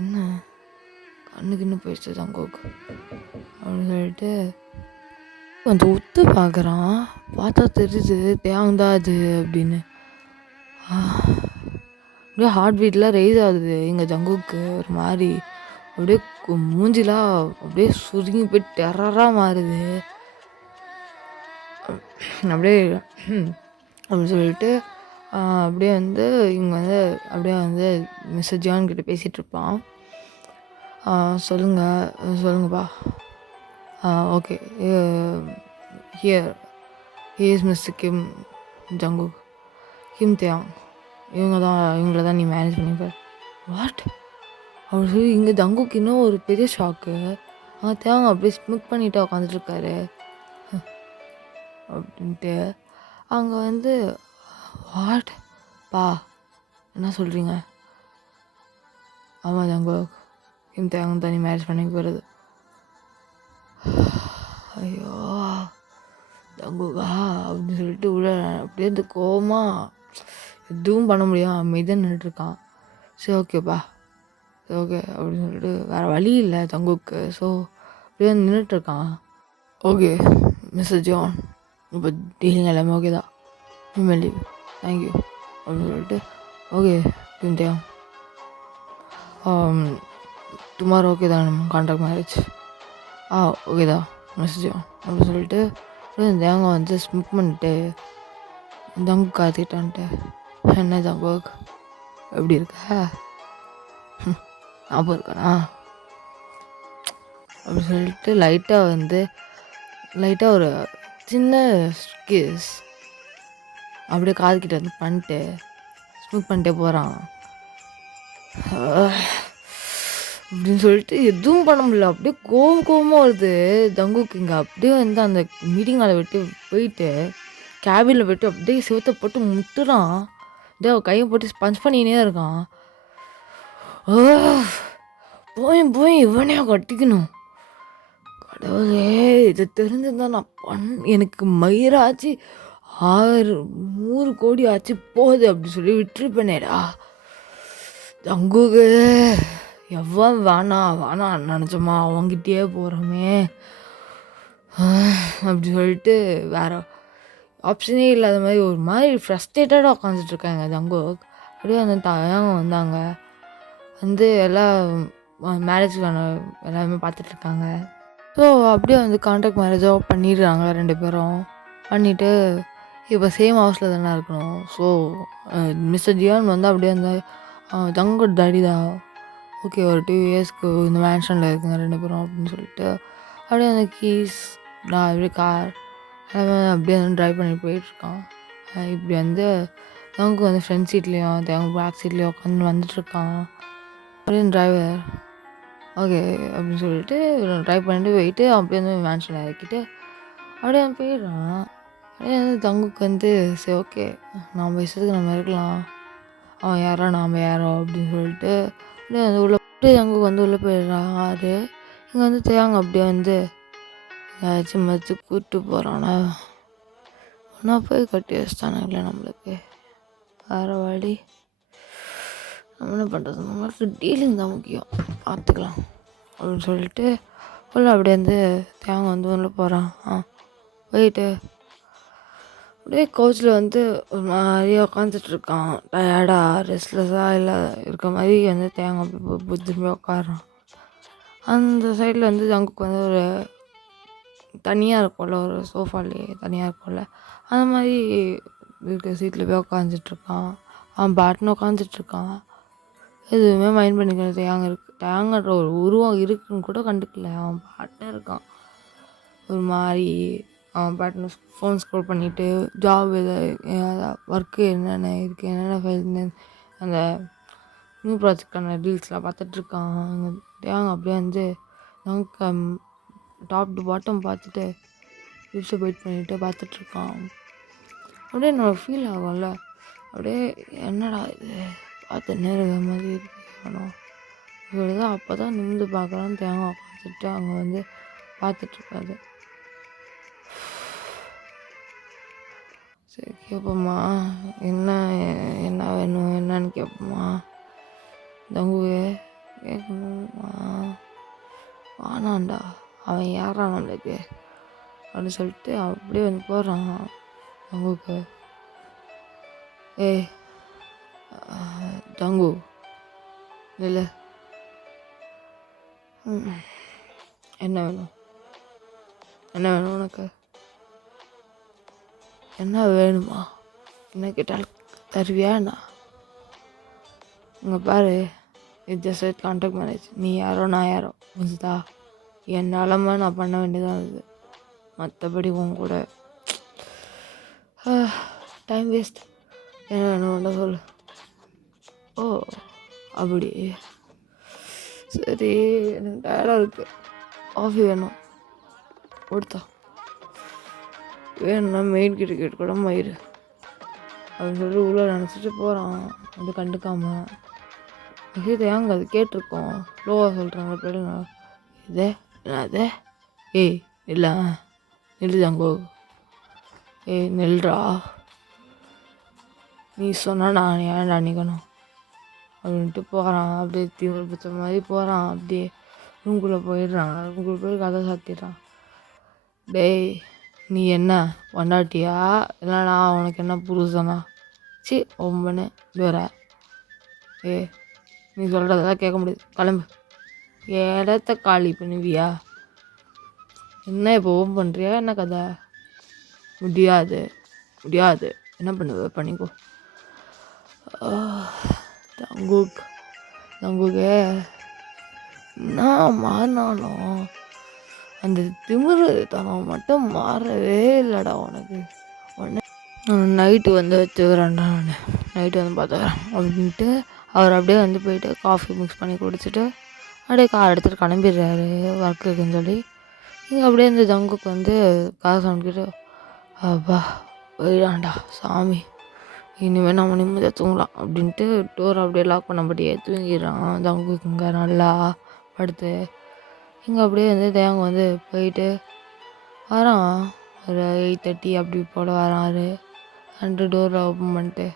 என்ன கண்ணுக்கு இன்னும் போயிடுச்சு ஜங்குக் அப்படின்னு சொல்லிட்டு கொஞ்சம் உத்து பார்க்குறான். பார்த்தா தெரியுது தேவன் தான் அது அப்படின்னு. அப்படியே ஹார்ட் பீட்லாம் ரைஸ் ஆகுது எங்கள் ஜங்குக்கு. ஒரு மாதிரி அப்படியே மூஞ்சிலாம் அப்படியே சுருங்கி போய் டெரராக மாறுது. அப்படியே அப்படின்னு சொல்லிட்டு அப்படியே வந்து இங்கே வந்து அப்படியே வந்து மிஸ்டர் ஜான் கிட்ட பேசிகிட்ருப்பான். சொல்லுங்கப்பா. Okay here is mister Kim Jungkook, Kim Taeyang, இவங்கள தான் நீ மேரேஜ் பண்ணிப்பார். வாட் அவர் சொல்லி இங்கே ஜங்குக் இன்னும் ஒரு பெரிய ஷாக்கு. தேவாங்க அப்படியே ஸ்மிக் பண்ணிட்டு உட்காந்துட்ருக்காரு அப்படின்ட்டு. அங்கே வந்து வாட் பா என்ன சொல்கிறீங்க? ஆமாம் ஜங்குக், கிம் தேவாங்க தான் நீ மேரேஜ் பண்ணி போகிறது. ஐயோ ஜங்குகா அப்படின்னு சொல்லிட்டு உள்ள அப்படியே இந்த கோவமா எதுவும் பண்ண முடியும் அமைதியாக நின்றுட்டுருக்கான். சரி ஓகேப்பா, சரி ஓகே அப்படின்னு சொல்லிட்டு வேறு வழி இல்லை ஜங்குக்கு. ஸோ அப்படியே நின்றுட்டுருக்கான். ஓகே மிஸ்டர் ஜான், இப்போ டீலிங் எல்லாமே ஓகே தான், இனிமேல் லீவ், தேங்க்யூ அப்படின்னு சொல்லிட்டு ஓகே கிம்தேவ் டுமாரோ ஓகே தான் நம்ம கான்ட்ராக்ட் மேரேஜ். ஓகே தான் மிஸ்டர் ஜான் அப்படின்னு சொல்லிட்டு தேவங்க வந்து ஸ்மிக் பண்ணிட்டு ஜங்கு காத்திட்டான்ட்டு, என்ன ஜங்குக் எப்படி இருக்க, ஞாபகம் இருக்கானா அப்படின்னு சொல்லிட்டு லைட்டாக ஒரு சின்ன கிஸ் அப்படியே காதுகிட்ட வந்து பண்ணிட்டு ஸ்மிக் பண்ணிட்டே போகிறான். அப்படின்னு சொல்லிட்டு எதுவும் பண்ண முடியல. அப்படியே கோவமாக வருது ஜங்குக்கு. இங்கே அப்படியே வந்து அந்த மீட்டிங் ஹாலை விட்டு போயிட்டு கேபினில் போய்ட்டு அப்படியே சிவத்தை போட்டு முட்டுறான். அப்படியே கையை போட்டு பஞ்ச் பண்ணினே இருக்கான். போய் இவனையா கட்டிக்கணும். கடவுளே, இதை தெரிஞ்சுதான் நான் எனக்கு மயிராச்சு 100 கோடி ஆச்சு போகுது அப்படி சொல்லி விட்டுருப்பேனேடா. ஜங்குக்கு எவ்வளோ வேணாம் நினச்சோமா அவங்கிட்டே போகிறோமே அப்படி சொல்லிட்டு வேறு ஆப்ஷனே இல்லாத மாதிரி ஒரு மாதிரி ஃப்ரஸ்ட்ரேட்டடாக உட்காந்துட்ருக்காங்க ஜங்குக். அப்படியே அந்த தயங்க வந்தாங்க வந்து எல்லாம் மேரேஜுக்கான எல்லாமே பார்த்துட்ருக்காங்க. ஸோ அப்படியே வந்து கான்ட்ராக்ட் மேரேஜாக பண்ணிடுறாங்க 2 பேரும். பண்ணிவிட்டு இப்போ சேம் ஹவுஸில் தானே இருக்கணும். ஸோ மிஸ்டர் ஜியான் வந்து அப்படியே அந்த ஜங்குக் டாடி தான் ஓகே ஒரு 2 இயர்ஸ்க்கு இந்த மேன்ஷனில் இருக்குங்க 2 பேரும் அப்படின்னு சொல்லிட்டு அப்படியே அந்த கீஸ் நான் அப்படியே கார் எல்லாமே அப்படியே வந்து ட்ரைவ் பண்ணி போயிட்டுருக்கான். இப்படி வந்து ஜங்குக் வந்து ஃப்ரண்ட் சீட்லேயும் தேவங்க பேக் சீட்லேயும் உட்காந்து வந்துட்டுருக்கான். அப்படியே டிரைவர் ஓகே அப்படின்னு சொல்லிட்டு ட்ரைவ் பண்ணிட்டு போயிட்டு அப்படியே வந்து மேன்ஷனில் இறக்கிட்டு அப்படியே வந்து போயிடுறான். அப்படியே வந்து ஜங்குக் வந்து சரி ஓகே நம்ம இஷ்டத்துக்கு நம்ம இருக்கலாம், அவன் யாரோ நாம் யாரோ அப்படின்னு சொல்லிட்டு அப்படியே வந்து அப்படியே ஜங்குக் வந்து உள்ளே போயிடுறாரு. இங்கே வந்து தேவாங்க அப்படியே வந்து ஏதாச்சும் மதித்து கூப்பிட்டு போகிறானா ஒன்றா போய் கட்டி வச்சிட்டானுங்களே நம்மளுக்கு வேறு வழி. நம்ம என்ன பண்ணுறது, நம்மளுக்கு டீலிங் தான் முக்கியம், பார்த்துக்கலாம் அப்படின்னு சொல்லிட்டு உள்ள அப்படியே வந்து தேவாங்க வந்து உள்ளே போகிறான். போயிட்டு அப்படியே கோச்சில் வந்து ஒரு மாதிரியாக உட்காந்துட்ருக்கான். டயர்டாக ரெஸ்ட்லெஸ்ஸாக இல்லை இருக்க மாதிரி வந்து தேங்காய் திரும்பி உட்காடுறான். அந்த சைடில் வந்து ஜங்குக்கு வந்து ஒரு தனியாக இருக்கும்ல, ஒரு சோஃபாலே தனியாக இருக்கும்ல, அந்த மாதிரி இருக்க சீட்டில் போய் உட்காந்துட்ருக்கான். அவன் பாட்டுன்னு உட்காந்துட்ருக்கான். எதுவுமே மைண்ட் பண்ணிக்கிறது தேங்கன்ற ஒரு உருவம் இருக்குன்னு கூட கண்டுக்கல. அவன் பாட்டுன்னு இருக்கான். ஒரு மாதிரி அவன் பாட்டுன்னு ஃபோன் ஸ்க்ரோல் பண்ணிவிட்டு ஜாப் ஒர்க்கு என்னென்ன இருக்குது, என்னென்ன ஃபைல், அந்த நியூ ப்ராஜெக்டான ரீல்ஸ்லாம் பார்த்துட்ருக்கான். அங்கே தேவாங்க அப்படியே வந்து நமக்கு டாப் டு பாட்டம் பார்த்துட்டு லிப்ஸை பைட் பண்ணிவிட்டு பார்த்துட்ருக்கான். அப்படியே நம்ம ஃபீல் ஆகும்ல, அப்படியே என்னடா இது பார்த்துன்னே இருக்கிற மாதிரி இருக்கணும் தான். அப்போ தான் நிமிந்து பார்க்குறான்னு தேங்காய் உட்காந்துட்டு அங்கே வந்து பார்த்துட்ருக்காது. சரி கேட்போம்மா, என்ன வேணும் என்னன்னு கேட்போம்மா. ஜங்குவே கேட்கணுமா, வானாண்டா அவன் யாரா நம்மளுக்கு அப்படின்னு சொல்லிட்டு அப்படியே வந்து போடுறான் ஜங்குக்கு. ஜங்கு இல்லை என்ன வேணும் உனக்கு, என்ன வேணுமா, என்ன கேட்டாலும் தருவியா என்ன? இங்கே பாரு, இது ஜஸ்ட் கான்ட்ராக்ட் மேரேஜ், நீ யாரோ நான் யாரோ புரிஞ்சுதா? என் நிலமை நான் பண்ண வேண்டியதாக இருக்குது. மற்றபடி உன் கூட டைம் வேஸ்ட். என்ன வேண்டாம் சொல்லு. ஓ அப்படி சரி, எனக்கு டயர்டாக இருக்குது, காஃபி வேணும் கொடுத்தா வேணும்னா மெயின் கிட்ட கேட்டு கூட மயிறு அப்படின்னு சொல்லி உள்ள நினச்சிட்டு போகிறான். அது கண்டுக்காம ஏங்க அது கேட்டிருக்கோம், லோவாக சொல்கிறாங்க பிள்ளைங்க. இதே அதே ஏய் இல்லை நில்லுதாங்கோ, ஏய் நெல்றா, நீ சொன்னால் நான் ஏன்டா நிற்கணும் அப்படின்ட்டு போகிறான். அப்படியே தீவிர பிடிச்ச மாதிரி போகிறான். அப்படியே ரூம்குள்ளே போயிடுறான். ரூம்குள்ளே போய் கதை சாத்திடுறான். டேய் நீ என்ன பொண்டாட்டியா இல்லைனா உனக்கு என்ன புருஷனா? சி ஒம்பனு வேற. ஏ நீ சொல்கிறதெல்லாம் கேட்க முடியாது, கிளம்பு. இடத்த காலி பண்ணுவியா என்ன? இப்போ ஓம் பண்ணுறியா என்ன கதை? முடியாது முடியாது, என்ன பண்ணுவ பண்ணிக்கோ. தங்குக்கு நான் மாறினாலும் அந்த திமிரு தனம் மட்டும் மாறவே இல்லைடா உனக்கு. உடனே நைட்டு வந்து வச்சுக்கிறேன்டா, நான் நைட்டு வந்து பார்த்துக்கிறேன் அப்படின்ட்டு அவர் அப்படியே வந்து போயிட்டு காஃபி மிக்ஸ் பண்ணி குடிச்சிட்டு அப்படியே கார் எடுத்துகிட்டு கிளம்பிடுறாரு ஒர்க்குக்குன்னு சொல்லி. இங்கே அப்படியே இந்த ஜங்குக்கு வந்து காசு அனுப்பிட்டு அப்பா போயிடான்டா சாமி, இனிமேல் நம்ம நிம்மதியாக தூங்கலாம் அப்படின்ட்டு டோர் அப்படியே லாக் பண்ணபடியே தூங்கிடுறான். ஜங்குக்குங்க நல்லா படுத்து. இங்கே அப்படியே வந்து தேவங்க வந்து போயிட்டு வரான். ஒரு 8:30 அப்படி போல் வராரு. அண்டு டோரை ஓப்பன் பண்ணிட்டு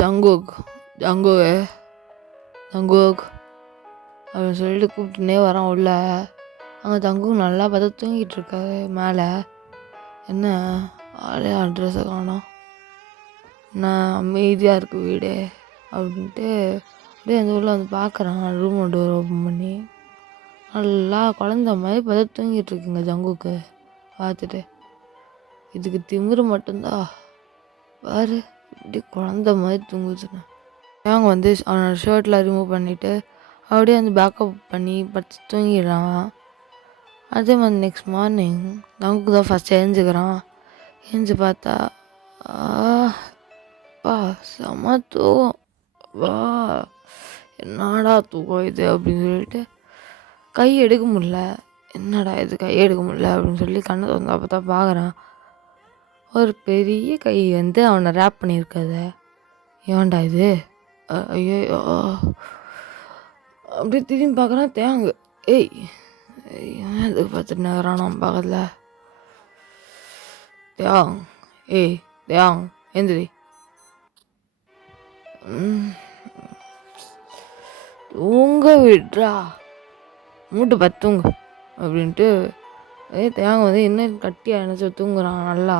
ஜங்குக் ஜங்குவே ஜங்குக் அப்படின்னு சொல்லிட்டு கூப்பிட்டுனே வரான் உள்ள. அங்கே ஜங்குக் நல்லா பார்த்தா தூங்கிட்டு இருக்காரு மேலே. என்ன ஆளே அட்ரஸை காணோம், நான் அமைதியாக இருக்குது வீடு அப்படின்ட்டு அப்படியே அந்த உள்ள வந்து பார்க்குறான். ரூம் டோர் ஓப்பன் பண்ணி நல்லா குழந்த மாதிரி பார்த்தா தூங்கிட்டு இருக்குங்க ஜங்குக்கு. பார்த்துட்டு இதுக்கு திமிரு மட்டும்தான் பாரு, இப்படி குழந்த மாதிரி தூங்குச்சுன்னு. அவங்க வந்து அவனோட ஷர்ட்டில் ரிமூவ் பண்ணிவிட்டு அப்படியே வந்து பேக்கப் பண்ணி படுத்து தூங்கிடுறான். அதே மாதிரி நெக்ஸ்ட் மார்னிங் ஜங்குக்கு தான் ஃபஸ்ட்டு எழுஞ்சிக்கிறான். எழுஞ்சி பார்த்தா வா செம தூக்கம், வா என்னடா தூக்கம் இது அப்படின்னு சொல்லிட்டு கை எடுக்க முடில. என்னடா இது கை எடுக்க முடில அப்படின்னு சொல்லி கண்ணை திறந்து அப்போ தான் பார்க்குறான். ஒரு பெரிய கை வந்து அவனை ரேப் பண்ணியிருக்காத. ஏன்டா இது, ஐயோ அப்படியே திரும்பி பார்க்குறான். தேங்கு ஏய் ஏன் இதுக்கு பார்த்துட்டு நேரான் நம்ம பக்கத்தில். தேங் ஏய் தேங் எந்திரி, தூங்க விட்றா, மூட்டு பத்துங்க அப்படின்ட்டு தேங்க வந்து இன்னும் கட்டியாக நினச்சி தூங்குறான் நல்லா.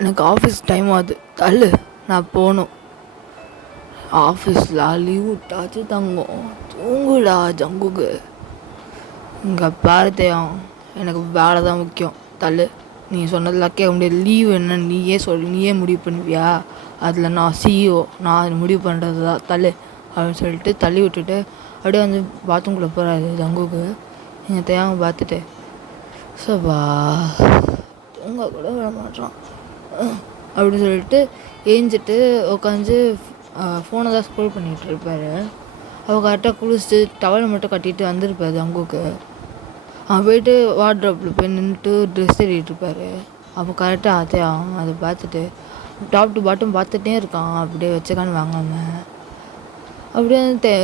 எனக்கு ஆஃபீஸ் டைம் ஆகுது, தள்ளு நான் போகணும். ஆஃபீஸில் லீவ் விட்டாச்சு தங்கும், தூங்குடா ஜங்குக்கு. இங்கே பாரு தேயம், எனக்கு வேலை தான் முக்கியம், தள்ளு. நீ சொன்னதெல்லாம் கேட்க முடியாது. லீவ் என்ன நீயே முடிவு பண்ணுவியா? அதில் நான் சிஇஓ, நான் முடிவு பண்ணுறது தான், தள்ளு அப்படின்னு சொல்லிட்டு தள்ளி விட்டுட்டு அப்படியே வந்து பாத்ரூம்குள்ளே போகிறாரு ஜங்குக்கு. எங்கள் தேவை பார்த்துட்டு சபா தூங்க கூட விட மாட்டான் அப்படின்னு சொல்லிட்டு ஏஞ்சிட்டு உட்காந்து ஃபோனை தான் ஸ்க்ரோல் பண்ணிகிட்டு இருப்பார். அவள் கரெக்டாக குளிச்சுட்டு டவலை மட்டும் கட்டிட்டு வந்திருப்பார் ஜங்குக்கு. அவன் போய்ட்டு வார்ட்ரோப்பில் போய் நின்றுட்டு ட்ரெஸ் தேடிட்டு இருப்பார். அப்போ கரெக்டாக அதை பார்த்துட்டு டாப் டு பாட்டம் பார்த்துட்டே இருக்கான், அப்படியே வச்சுக்கான்னு வாங்காமல். அப்படியே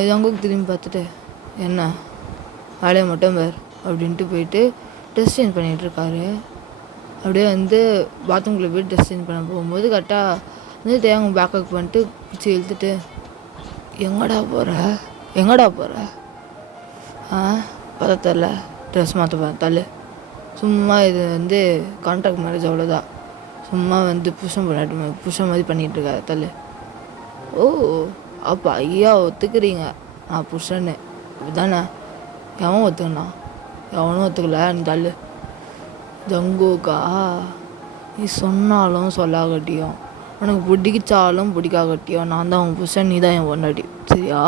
ஜங்குக்கு திரும்பி பார்த்துட்டு என்ன வேலையை மட்டும் பேர் அப்படின்ட்டு போயிட்டு ட்ரெஸ் சேஞ்ச் பண்ணிகிட்ருக்காரு. அப்படியே வந்து பாத்ரூம்குள்ளே போய் ட்ரெஸ் சேஞ்ச் பண்ண போகும்போது கரெக்டாக வந்து தேங்க பேக்கப் பண்ணிட்டு பிடிச்சி இழுத்துட்டு எங்கடா போகிற பார்த்தா தெரில, ட்ரெஸ் மாற்ற தள்ளு. சும்மா இது வந்து கான்ட்ராக்ட் மேரேஜ் அவ்வளோதான், சும்மா வந்து புருஷன் மாதிரி பண்ணிகிட்ருக்காரு, தள்ளு. ஓ அப்போ ஐயா ஒத்துக்கிறீங்க நான் புருஷன்னு அப்படிதானே? எவன் ஒத்துக்கண்ணா? எவனும் ஒத்துக்கல, நீ தள்ளு. ஜங்குக்கா நீ சொன்னாலும் சொல்லாகட்டியும் உனக்கு பிடிச்சாலும் பிடிக்காகட்டியும் நான் தான் உன் புருஷன், நீ தான் என் பொண்டாட்டி, சரியா?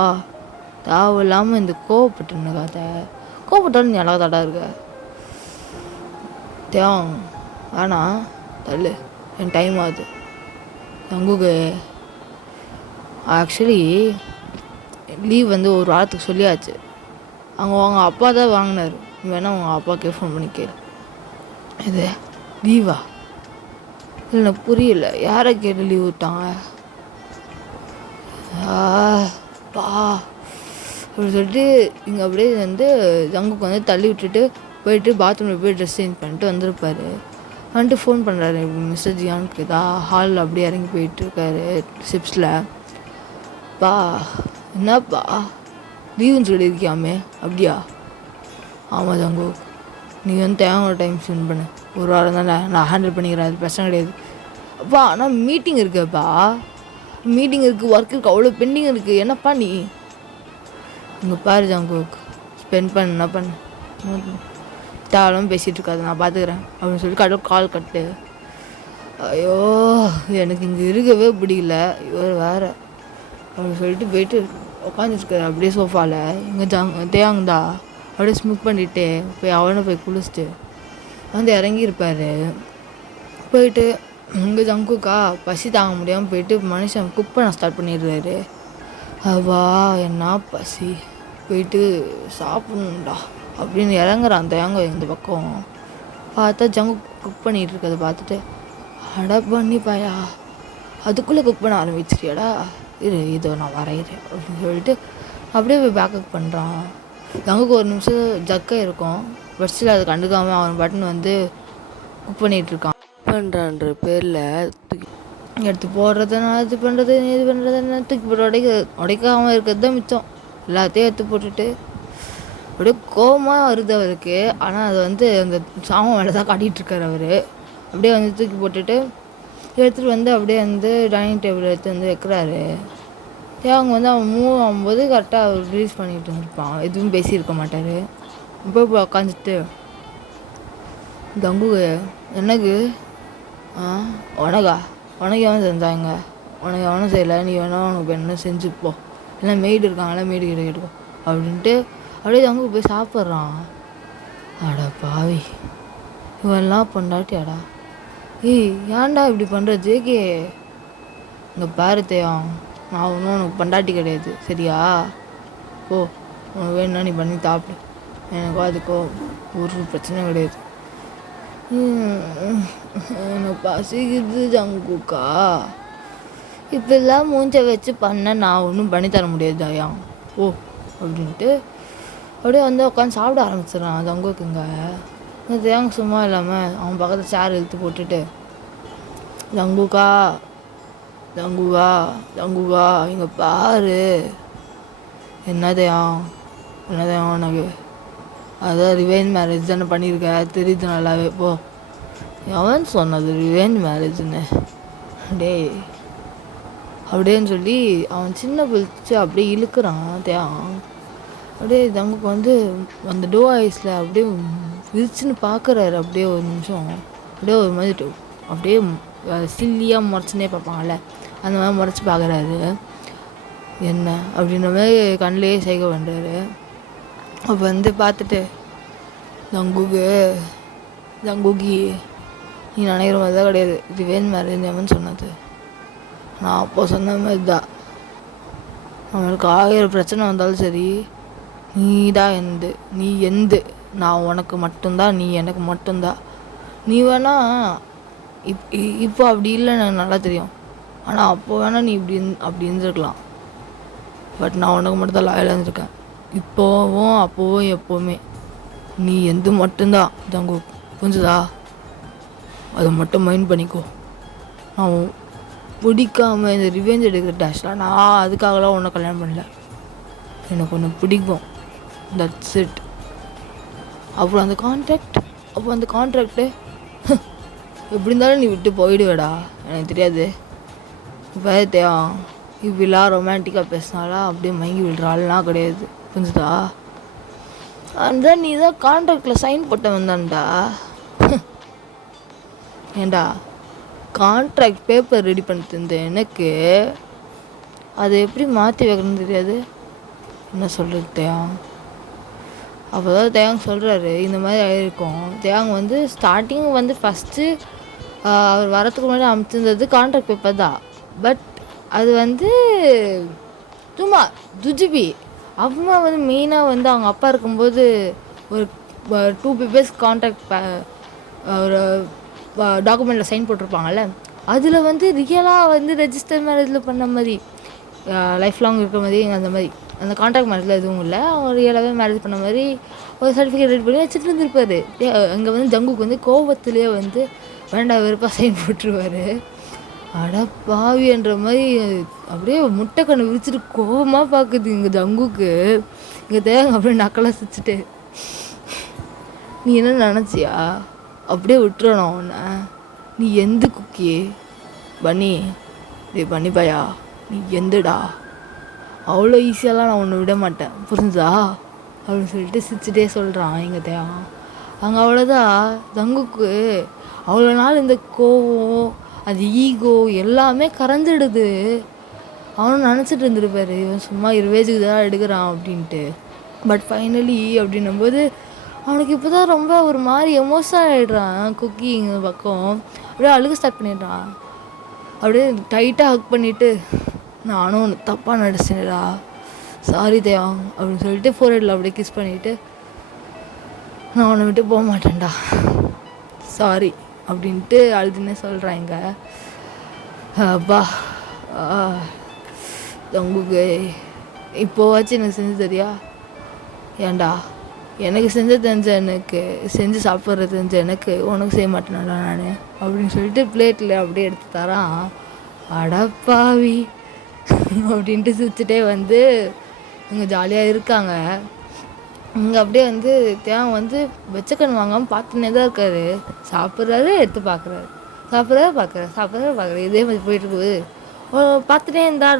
தேவையில்லாமல் இந்த கோவப்பட்டுன்னு கதை கோவப்பட்டாலும் நீ அழகாக தாடா இருக்க. தேவம் வேணாம் தள்ளு, என் டைம் ஆகுது. தங்குக்கு ஆக்சுவலி லீவ் வந்து ஒரு வாரத்துக்கு சொல்லியாச்சு. அவங்க அப்பா தான் வாங்கினார். நீ வேணால் உங்கள் அப்பாக்கே ஃபோன் பண்ணி கேளு. இது லீவா? இல்லை எனக்கு புரியல, யாரை கேட்டு லீவ் விட்டாங்க? பா அப்படி சொல்லிட்டு இங்கே அப்படியே வந்து ஜங்குக்கு வந்து தள்ளி விட்டுட்டு போயிட்டு பாத்ரூமில் போய் ட்ரெஸ் சேஞ்ச் பண்ணிட்டு வந்திருப்பாரு. வந்துட்டு ஃபோன் பண்ணுறாரு, மிஸ்டர் ஜியானுக்கு தான் ஹாலில் அப்படியே இறங்கி போயிட்டுருக்காரு ஷிப்ஸில். பா என்னப்பா லீவுன்னு சொல்லியிருக்கியாமே? அப்படியா? ஆமாம் ஜங்கு, நீ வந்து தேவையான டைம் ஸ்பெண்ட் பண்ணு, ஒரு வாரம் தானே, நான் ஹேண்டில் பண்ணிக்கிறேன், அது பிரச்சனை கிடையாது. அப்பா ஆனால் மீட்டிங் இருக்குப்பா, மீட்டிங் இருக்குது, ஒர்க் இருக்குது, அவ்வளோ பெண்டிங் இருக்குது. என்னப்பா நீ இங்கே பாரு ஜங்குக், ஸ்பெண்ட் பண்ண என்ன பண்ணு, தேவையில்லாமல் பேசிகிட்டு இருக்காது, நான் பார்த்துக்கிறேன் அப்படின்னு சொல்லி கால் கட்டு. ஐயோ எனக்கு இங்கே இருக்கவே பிடிக்கல, இவர் வேறு அப்படின்னு சொல்லிட்டு போயிட்டு உட்காந்துருக்காரு அப்படியே சோஃபாவில். இங்கே தேவாங்கதா அப்படியே ஸ்மூக் பண்ணிட்டு போய் அவனை போய் குளிச்சுட்டு வந்து இறங்கியிருப்பார். போயிட்டு இங்கே ஜங்குக்கா பசி தாங்க முடியாமல் போயிட்டு மனுஷன் குக் பண்ண ஸ்டார்ட் பண்ணிடுறாரு. அவா என்ன பசி, போயிட்டு சாப்பிட்ணுண்டா அப்படின்னு இறங்குறான் தேங்க. இந்த பக்கம் பார்த்தா ஜங்கு குக் பண்ணிகிட்டு இருக்கிறத பார்த்துட்டு, அடா பண்ணிப்பாயா அதுக்குள்ளே குக் பண்ண ஆரம்பிச்சிட்டியாடா, இதோ நான் வரைகிறேன் அப்படின்னு சொல்லிட்டு அப்படியே போய் பேக்கப் பண்ணுறான். ஜங்குக்கு ஒரு நிமிஷம் ஜக்கை இருக்கும், பஸ்ஸில் அதை கண்டுக்காமல் அவன் பட்டன் வந்து குக் பண்ணிகிட்ருக்கான். பண்ணுறான்ற பேரில் எடுத்து போடுறதுனா இது பண்ணுறது தூக்கி போட்டு உடைக்காமல் இருக்கிறது தான் மிச்சம். எல்லாத்தையும் எடுத்து போட்டுட்டு அப்படியே கோபமாக வருது அவருக்கு. ஆனால் அது வந்து அந்த சாமம் மேலே தான் காட்டிகிட்ருக்காரு அவர். அப்படியே வந்து தூக்கி போட்டுட்டு எடுத்துகிட்டு வந்து அப்படியே வந்து டைனிங் டேபிள் எடுத்து வந்து வைக்கிறாரு. அவங்க வந்து அவன் மூவ் ஆகும்போது கரெக்டாக அவர் ரிலீஸ் பண்ணிகிட்டு இருந்திருப்பான், எதுவும் பேசியிருக்க மாட்டார். இப்போ உட்காந்துட்டு தங்கு எனக்கு உனக்கு எவன் செஞ்சாங்க, உனக்கு எவனும் செய்யலை, நீ வேணா உனக்கு என்ன செஞ்சுப்போ, இல்லை மெய்டு இருக்காங்களா மெய்டு கிட்ட கேட்டுக்கோ அப்படின்ட்டு அப்படியே தங்கு போய் சாப்பிட்றான். அடா பாவி, இவெல்லாம் பொண்டாட்டியாடா, ஏன்டா இப்படி பண்ணுற ஜேகே? இங்கே பாரு தேவம், நான் ஒன்றும் உனக்கு பொண்டாட்டி கிடையாது சரியா? ஓ உனக்கு வேணும்னா நீ பண்ணி சாப்பிடு, எனக்கோ அதுக்கோ ஒரு பிரச்சனையும் கிடையாது. எனக்கு பசிக்குது ஜங்குக்கா, இப்பெல்லாம் மூஞ்சை வச்சு பண்ண நான் ஒன்றும் பண்ணித்தர முடியாது தயா ஓ அப்படின்ட்டு அப்படியே வந்து உட்காந்து சாப்பிட ஆரம்பிச்சிடறான் ஜங்குக்குங்க. இந்த தேங்க சும்மா இல்லாமல் அவன் பக்கத்தில் சேர் இழுத்து போட்டுட்டு, ஜங்குக்கா இங்கே பாரு. என்னதையா உனக்கு அதான் ரிவெஞ்ச் மேரேஜ் தானே பண்ணியிருக்க, தெரியுது நல்லாவே. போ, எவன் சொன்னது ரிவெஞ்ச் மேரேஜ்னு? டேய் அப்படின்னு சொல்லி அவன் சின்ன பிடிச்சி அப்படியே இழுக்கிறான் தேவன். அப்படியே தங்குக்கு வந்து அந்த டோ ஐஸில் அப்படியே விரிச்சுன்னு பார்க்குறாரு. அப்படியே ஒரு நிமிஷம் அப்படியே ஒரு மாதிரி அப்படியே சில்லியாக முறைச்சினே பார்ப்பாங்கள்ல, அந்த மாதிரி முறைச்சி பார்க்குறாரு. என்ன அப்படின்ற மாதிரி கண்ணிலேயே செய்க பண்ணுறாரு. அப்போ வந்து பார்த்துட்டு, ஜங்குகி நீ நினைக்கிற மாதிரி தான் கிடையாது, ரிவெஞ்ச் மேரேஜ் அவன் சொன்னது. நான் அப்போ சொன்ன மாதிரி தான், அவனுக்கு 1000 பிரச்சனை வந்தாலும் சரி, நீ தான் எந்து நான் உனக்கு மட்டும்தான், நீ எனக்கு மட்டும்தான். நீ வேணா இப்போ அப்படி இல்லைன்னு எனக்கு நல்லா தெரியும், ஆனால் அப்போ வேணால் நீ அப்படி இருந்திருக்கலாம். பட் நான் உனக்கு மட்டும் தான் லாயலாக இருந்திருக்கேன், இப்போவும் அப்போவும் எப்போவுமே நீ எந்த மட்டும்தான் ஜங்கு, புரிஞ்சுதா? அதை மட்டும் மைண்ட் பண்ணிக்கோ. நான் பிடிக்காம இந்த ரிவெஞ்ச் எடுக்கிற டேஷ்லாம் நான் அதுக்காகலாம் ஒன்றும் கல்யாணம் பண்ணல, எனக்கு ஒன்று பிடிக்கும், தட்ஸ் இட். அப்புறம் அந்த கான்ட்ராக்டு எப்படி இருந்தாலும் நீ விட்டு போயிடுவேடா, எனக்கு தெரியாது. இப்போ தேவா இப்படிலாம் ரொமான்டிக்காக பேசினாலாம் அப்படியே மயங்கி விடுறாள்லாம் கிடையாது, புரிஞ்சுதா? அந்த நீ தான் கான்ட்ராக்டில் சைன் போட்ட வந்தான்டா. ஏண்டா கான்ட்ராக்ட் பேப்பர் ரெடி பண்ணிட்டு இருந்தேன் எனக்கு, அதை எப்படி மாற்றி வைக்கணும்னு தெரியாது. என்ன சொல்லிட்டேன், அப்போ தான் தேவாங் சொல்கிறாரு இந்த மாதிரி ஆகிருக்கும். தேவாங் வந்து ஸ்டார்டிங் வந்து ஃபஸ்ட்டு அவர் வரத்துக்கு முன்னாடி அமைச்சிருந்தது கான்ட்ராக்ட் பேப்பர் தான். பட் அது வந்து சும்மா துஜிபி. அம்மா வந்து மெயினாக வந்து அவங்க அப்பா இருக்கும்போது ஒரு 2 பேப்பர்ஸ் கான்ட்ராக்ட் ஒரு டாக்குமெண்ட்டில் சைன் போட்டிருப்பாங்கல்ல, அதில் வந்து ரியலாக வந்து ரெஜிஸ்டர் மேரேஜில் பண்ண மாதிரி லைஃப் லாங் இருக்கிற மாதிரி அந்த மாதிரி அந்த கான்ட்ராக்ட் மேரேஜில் எதுவும் இல்லை, அவங்க ரியலாகவே மேரேஜ் பண்ண மாதிரி ஒரு சர்டிஃபிகேட் ரெடி பண்ணி வச்சுட்டு இருந்திருப்பாரு. அங்கே வந்து ஜங்குக்கு வந்து கோவத்துலேயே வந்து வேண்டாம் வெறுப்பாக சைன் போட்டுருவார். அட பாவின்ற மாதிரி அப்படியே முட்டை கண்ணு விரிச்சிட்டு கோவமாக பார்க்குது இங்கே ஜங்குக்கு. இங்கே தேங்க அப்படியே நக்கலாக சிரிச்சுட்டு, நீ என்ன நினச்சியா அப்படியே விட்டுறணும் உன்னை, நீ எந்த குக்கி பண்ணி டே பண்ணி பையா, நீ எந்தடா, அவ்வளோ ஈஸியாலாம் நான் ஒன்று விட மாட்டேன் புரிஞ்சா அப்படின்னு சொல்லிட்டு சிரிச்சுட்டே சொல்கிறான் எங்கள் தேவன். அங்கே அவ்வளோதான் ஜங்குக்கு அவ்வளோ நாள் இந்த கோவம் அது ஈகோ எல்லாமே கரைஞ்சிடுது. அவனும் நினச்சிட்டு இருந்துருப்பாரு இவன் சும்மா இருவேஜுக்கு தான் எடுக்கிறான் அப்படின்ட்டு. பட் ஃபைனலி அப்படின்னும்போது அவனுக்கு இப்போ தான் ரொம்ப ஒரு மாதிரி எமோஷனல் ஆகிடுறான். குக்கி இந்த பக்கம் அப்படியே அழுக ஸ்டார்ட் பண்ணிடுறான். அப்படியே டைட்டாக ஹக் பண்ணிவிட்டு, நானும் ஒன்று தப்பாக நடிச்சேன்டா, சாரி தேவாங் அப்படின்னு சொல்லிட்டு ஃபோர்ஹெட்டில் அப்படியே கிஸ் பண்ணிவிட்டு, நான் உன்னை விட்டு போக மாட்டேன்டா சாரி அப்படின்ட்டு அழுதுன்னே சொல்கிறாங்க. அப்பா தங்குக்கு இப்போவாச்சும் எனக்கு செஞ்சு தெரியா, ஏன்டா எனக்கு செஞ்ச தெரிஞ்ச எனக்கு செஞ்சு சாப்பிட்றது தெரிஞ்ச எனக்கு உனக்கு செய்ய மாட்டேனாடா நான் அப்படின்னு சொல்லிட்டு பிளேட்டில் அப்படியே எடுத்து தரான். அடப்பாவி அப்படின்ட்டு சிரிச்சுட்டே வந்து இங்கே ஜாலியாக இருக்காங்க. இங்கே அப்படியே வந்து தேவன் வந்து வெச்சக்கண் வாங்காமல் பார்த்துன்னே தான் இருக்காரு. சாப்பிட்றாரு எடுத்து பார்க்குறாரு, சாப்பிட்றாரு இதே மாதிரி போயிட்டு போகுது. பார்த்துட்டே இருந்தா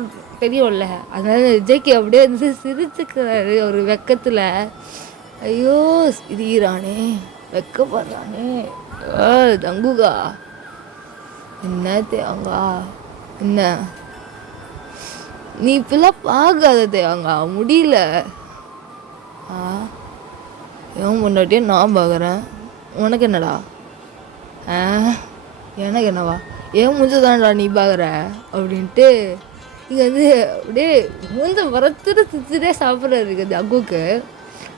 தெரியும்ல, அதனால ஜேகே அப்படியே வந்து சிரிச்சுக்கிறாரு ஒரு வெக்கத்தில். ஐயோ சிரிக்கிறானே, வெக்கப்படுறானே. தங்குகா என்ன தேவங்கா, என்ன நீ இப்பெல்லாம் பார்க்காத தேவங்கா, முடியல. என் முன்னாடியே நான் பார்க்குறேன், உனக்கு என்னடா? எனக்கு என்னவா, ஏன் மூஞ்ச தானடா நீ பார்க்குற அப்படின்ட்டு இங்கே வந்து அப்படியே மூஞ்ச வரத்துட்டு சிரிச்சுட்டே சாப்பிட்றாரு ஜங்குக்கு.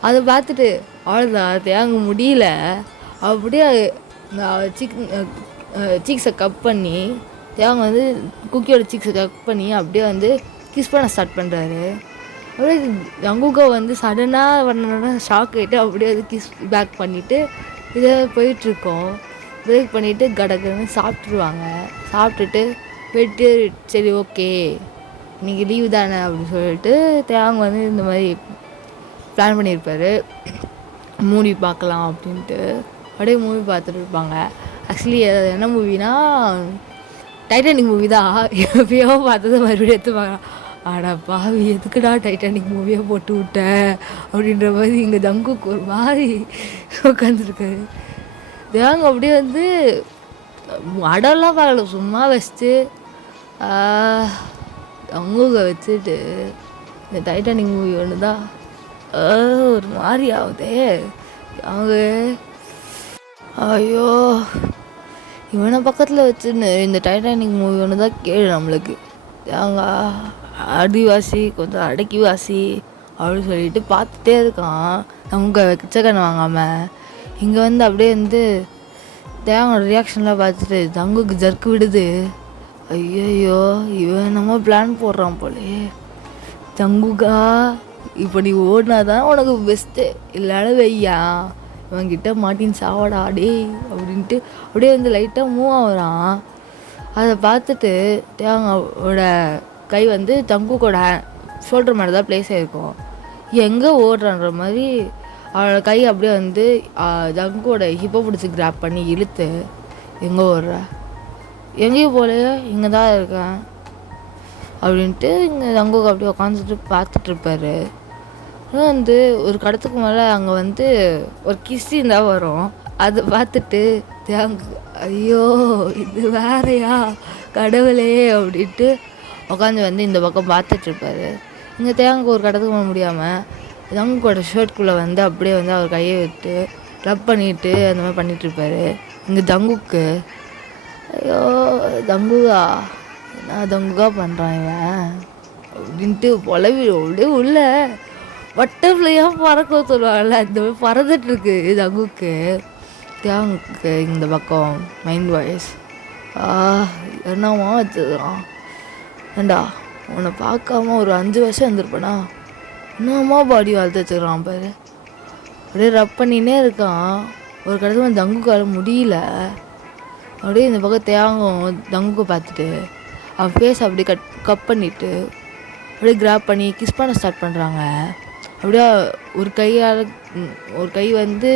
அதை பார்த்துட்டு அவ்வளோதான் தேங்க முடியல, அப்படியே சீக்ஸை கட் பண்ணி தேவங்க வந்து குக்கியோட சீக்ஸை கட் பண்ணி அப்படியே வந்து கிஸ் பண்ண ஸ்டார்ட் பண்ணுறாரு. அப்படியே ஜங்குக்கா வந்து சடனாக பண்ண ஷாக் ஆகிட்டு அப்படியே வந்து கிஸ் பேக் பண்ணிவிட்டு இதை போயிட்டுருக்கோம். பிரேக் பண்ணிவிட்டு கடகடன்னு சாப்பிட்ருவாங்க. சாப்பிட்டுட்டு போயிட்டு சரி ஓகே இன்றைக்கி லீவு தானே அப்படின்னு சொல்லிட்டு தேவங்க வந்து இந்த மாதிரி பிளான் பண்ணியிருப்பார், மூவி பார்க்கலாம் அப்படின்ட்டு. அப்படியே மூவி பார்த்துட்டு இருப்பாங்க. ஆக்சுவலி என்ன மூவினா டைட்டானிக் மூவி தான். எப்பயோ பார்த்ததை மறுபடியும் எடுத்து பார்க்கலாம். ஆடா பாவி எதுக்குடா டைட்டானிக் மூவியாக போட்டு விட்ட அப்படின்ற மாதிரி இங்கே ஜங்குக்கு ஒரு மாதிரி உட்காந்துருக்காரு. தேவங்க அப்படியே வந்து அடம்லாம் பார்க்கல, சும்மா வச்சுட்டு ஜங்குக வச்சுட்டு இந்த டைட்டானிக் மூவி ஒன்று தான் ஒரு மாதிரி ஆகுதே அவங்க. ஐயோ இவனை பக்கத்தில் வச்சுன்னு இந்த டைட்டானிக் மூவி ஒன்று தான் கேளு நம்மளுக்கு. அவங்க ஆதிவாசி கொஞ்சம் அடக்கிவாசி அப்படின்னு சொல்லிட்டு பார்த்துட்டே இருக்கான். அவங்க வெச்சக்கண்ணை வாங்காமல் இங்கே வந்து அப்படியே வந்து தேவனோட ரியாக்ஷன்லாம் பார்த்துட்டு ஜங்குக்கு ஜர்க்கு விடுது. ஐயோ இவன் நம்ம பிளான் போடுறான் போலே. ஜங்குக்கா இப்போ நீ ஓடினா தான் உனக்கு பெஸ்ட்டு, இல்லைனா வையா இவன்கிட்ட மாட்டின்னு சாவடா டே அப்படின்ட்டு அப்படியே வந்து லைட்டாக மூவ் ஆகுறான். அதை பார்த்துட்டு தேவங்கோட கை வந்து ஜங்குக்கோட ஷோல்டர் மேலே தான் ப்ளேஸ் ஆகிருக்கும். எங்கே ஓடுறான்ற மாதிரி அவளோட கை அப்படியே வந்து ஜங்குவோட ஹிப்பை பிடிச்சி கிராப் பண்ணி இழுத்து, எங்கே ஓடுற, எங்கேயும் போலையே இங்கே தான் இருக்கேன் அப்படின்ட்டு இங்கே ஜங்குக்கு அப்படியே உட்காந்துட்டு பார்த்துட்ருப்பாரு. வந்து ஒரு கடத்துக்கு மேலே அங்கே வந்து ஒரு கிஸ்ஸின் தான் வரும். அதை பார்த்துட்டு ஐயோ இது வேறையா கடவுளே அப்படின்ட்டு உட்காந்து வந்து இந்த பக்கம் பார்த்துட்ருப்பாரு. இங்கே தேங்காய் ஒரு கடத்துக்கு போக முடியாமல் ஜங்குக்கோட ஷர்ட்குள்ளே வந்து அப்படியே வந்து அவர் கையை விட்டு ரப் பண்ணிட்டு அந்த மாதிரி பண்ணிகிட்ருப்பாரு. இங்கே ஜங்குக்கு ஐயோ ஜங்குகா என்ன ஜங்குகா பண்ணுறான் இவன் அப்படின்ட்டு புலவி அப்படியே உள்ள பட்டர்ஃப்ளையாக பறக்க சொல்லுவாங்கல்ல, இந்த மாதிரி பறந்துட்டுருக்கு ஜங்குக்கு. தேங்குக்கு இந்த பக்கம் மைண்ட் வாய்ஸ் என்னமா வச்சுக்கிறான். ஏண்டா உன்னை பார்க்காம ஒரு 5 வருஷம் இருந்திருப்பேனா, என்னம்மா பாடி வளர்த்து வச்சுக்கிறான் பாரு. அப்படியே ரப் பண்ணினே இருக்கான். ஒரு கட்டத்தில் ஜங்குக்கால முடியல. அப்படியே இந்த பக்கம் தேங்கும் ஜங்குக்கை பார்த்துட்டு அவன் ஃபேஸ் அப்படியே கட் பண்ணிவிட்டு அப்படியே கிராப் பண்ணி கிஸ் பண்ண ஸ்டார்ட் பண்ணுறாங்க. அப்படியே ஒரு கை வந்து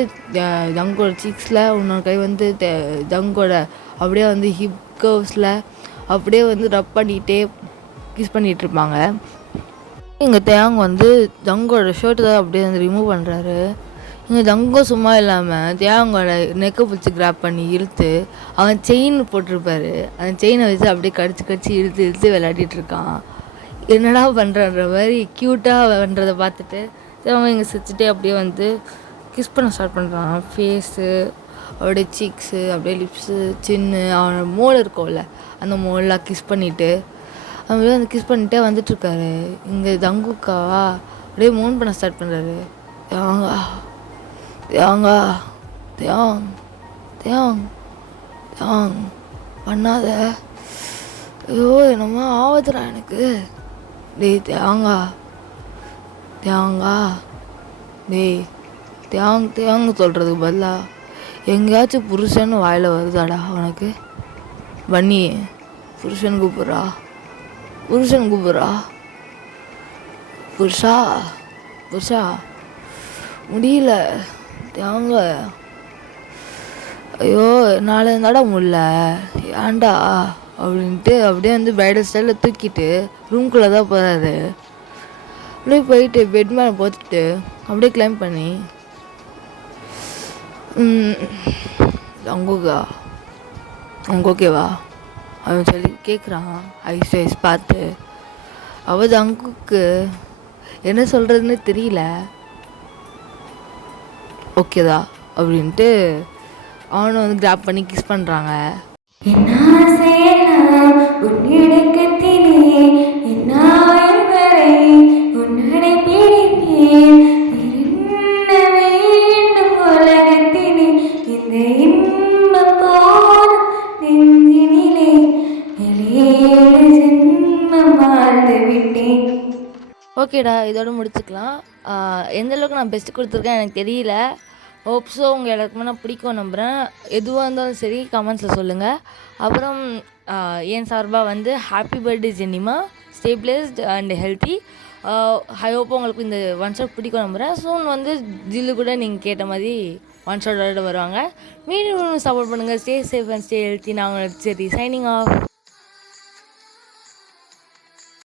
ஜங்கோட சீக்ஸில், இன்னொரு கை வந்து ஜங்கோட அப்படியே வந்து ஹிப் கர்வ்ஸில் அப்படியே வந்து ரப் பண்ணிகிட்டே கிஸ் பண்ணிகிட்ருப்பாங்க. இங்கே தேங் வந்து ஜங்கோட ஷர்ட்டு தான் அப்படியே வந்து ரிமூவ் பண்ணுறாரு. இங்கே ஜங்கும் சும்மா இல்லாமல் தேங்கோட நெக்கை பிடிச்சி கிராப் பண்ணி இழுத்து அவன் செயின் போட்டிருப்பாரு, அந்த செயினை வச்சு அப்படியே கடிச்சு இழுத்து விளையாடிட்டுருக்கான். என்னடா பண்ணுறன்ற மாதிரி க்யூட்டாக பண்ணுறதை பார்த்துட்டு அவன் இங்கே சிரிச்சுட்டே அப்படியே வந்து கிஸ் பண்ண ஸ்டார்ட் பண்ணுறான். ஃபேஸு அப்படியே சீக்ஸு அப்படியே லிப்ஸு சின்னு அவனோட மோல் இருக்கும்ல அந்த மோல்லாம் கிஸ் பண்ணிவிட்டு அப்படியே வந்து கிஸ் பண்ணிகிட்டே வந்துட்டுருக்காரு. இங்கே ஜங்குக்காவா அப்படியே மூன் பண்ண ஸ்டார்ட் பண்ணுறாரு. தேங்கா தேங்கா தேங் தேங் தேங் பண்ணாத, ஐயோ என்னமோ ஆவதுடா எனக்கு. டேய் தேங்கா தேங்கா டேய் தேங்க சொல்கிறதுக்கு பதிலாக எங்கேயாச்சும் புருஷன்னு வாயில் வருதாடா உனக்கு? பன்னி புருஷன் கூப்பிட்றா புருஷா முடியல தேங்க, ஐயோ என்னால் இருந்தாடா முடியல ஏன்டா அப்படின்ட்டு அப்படியே வந்து பிரைடல் ஸ்டைலில் தூக்கிட்டு ரூம்குள்ளே தான் போகிறாரு. அப்படியே போயிட்டு பெட் மேலே போட்டுட்டு அப்படியே கிளைம் பண்ணி ஜங்குக்கா உங்க ஓகேவா அவன் சொல்லி கேட்குறான். ஐஸ் பார்த்து அவள் ஜங்குக்கு என்ன சொல்கிறதுன்னு தெரியல. ஓகேதா அப்படின்ட்டு அவனை வந்து கிராப் பண்ணி கிஸ் பண்ணுறாங்க. ஓகேடா இதோட முடிச்சுக்கலாம். எந்தளவுக்கு நான் பெஸ்ட்டு கொடுத்துருக்கேன் எனக்கு தெரியல. ஹோப்ஸோ உங்கள் எல்லாருக்குமே நான் பிடிக்கும் நம்புகிறேன். எதுவாக இருந்தாலும் சரி கமெண்ட்ஸில் சொல்லுங்கள். அப்புறம் என் சார்பாக வந்து ஹாப்பி பர்த்டே ஜென்னிமா, stay blessed and healthy. I hope உங்களுக்கு இந்த ஒன் ஷாட் பிடிக்கும் நம்புகிறேன். சூன் வந்து ஜில்லு கூட நீங்கள் கேட்ட மாதிரி ஒன் ஷாட்டோட வருவாங்க. மீண்டும் சப்போர்ட் பண்ணுங்கள். Stay safe and stay healthy. நான் சரி சைனிங் ஆஃப்.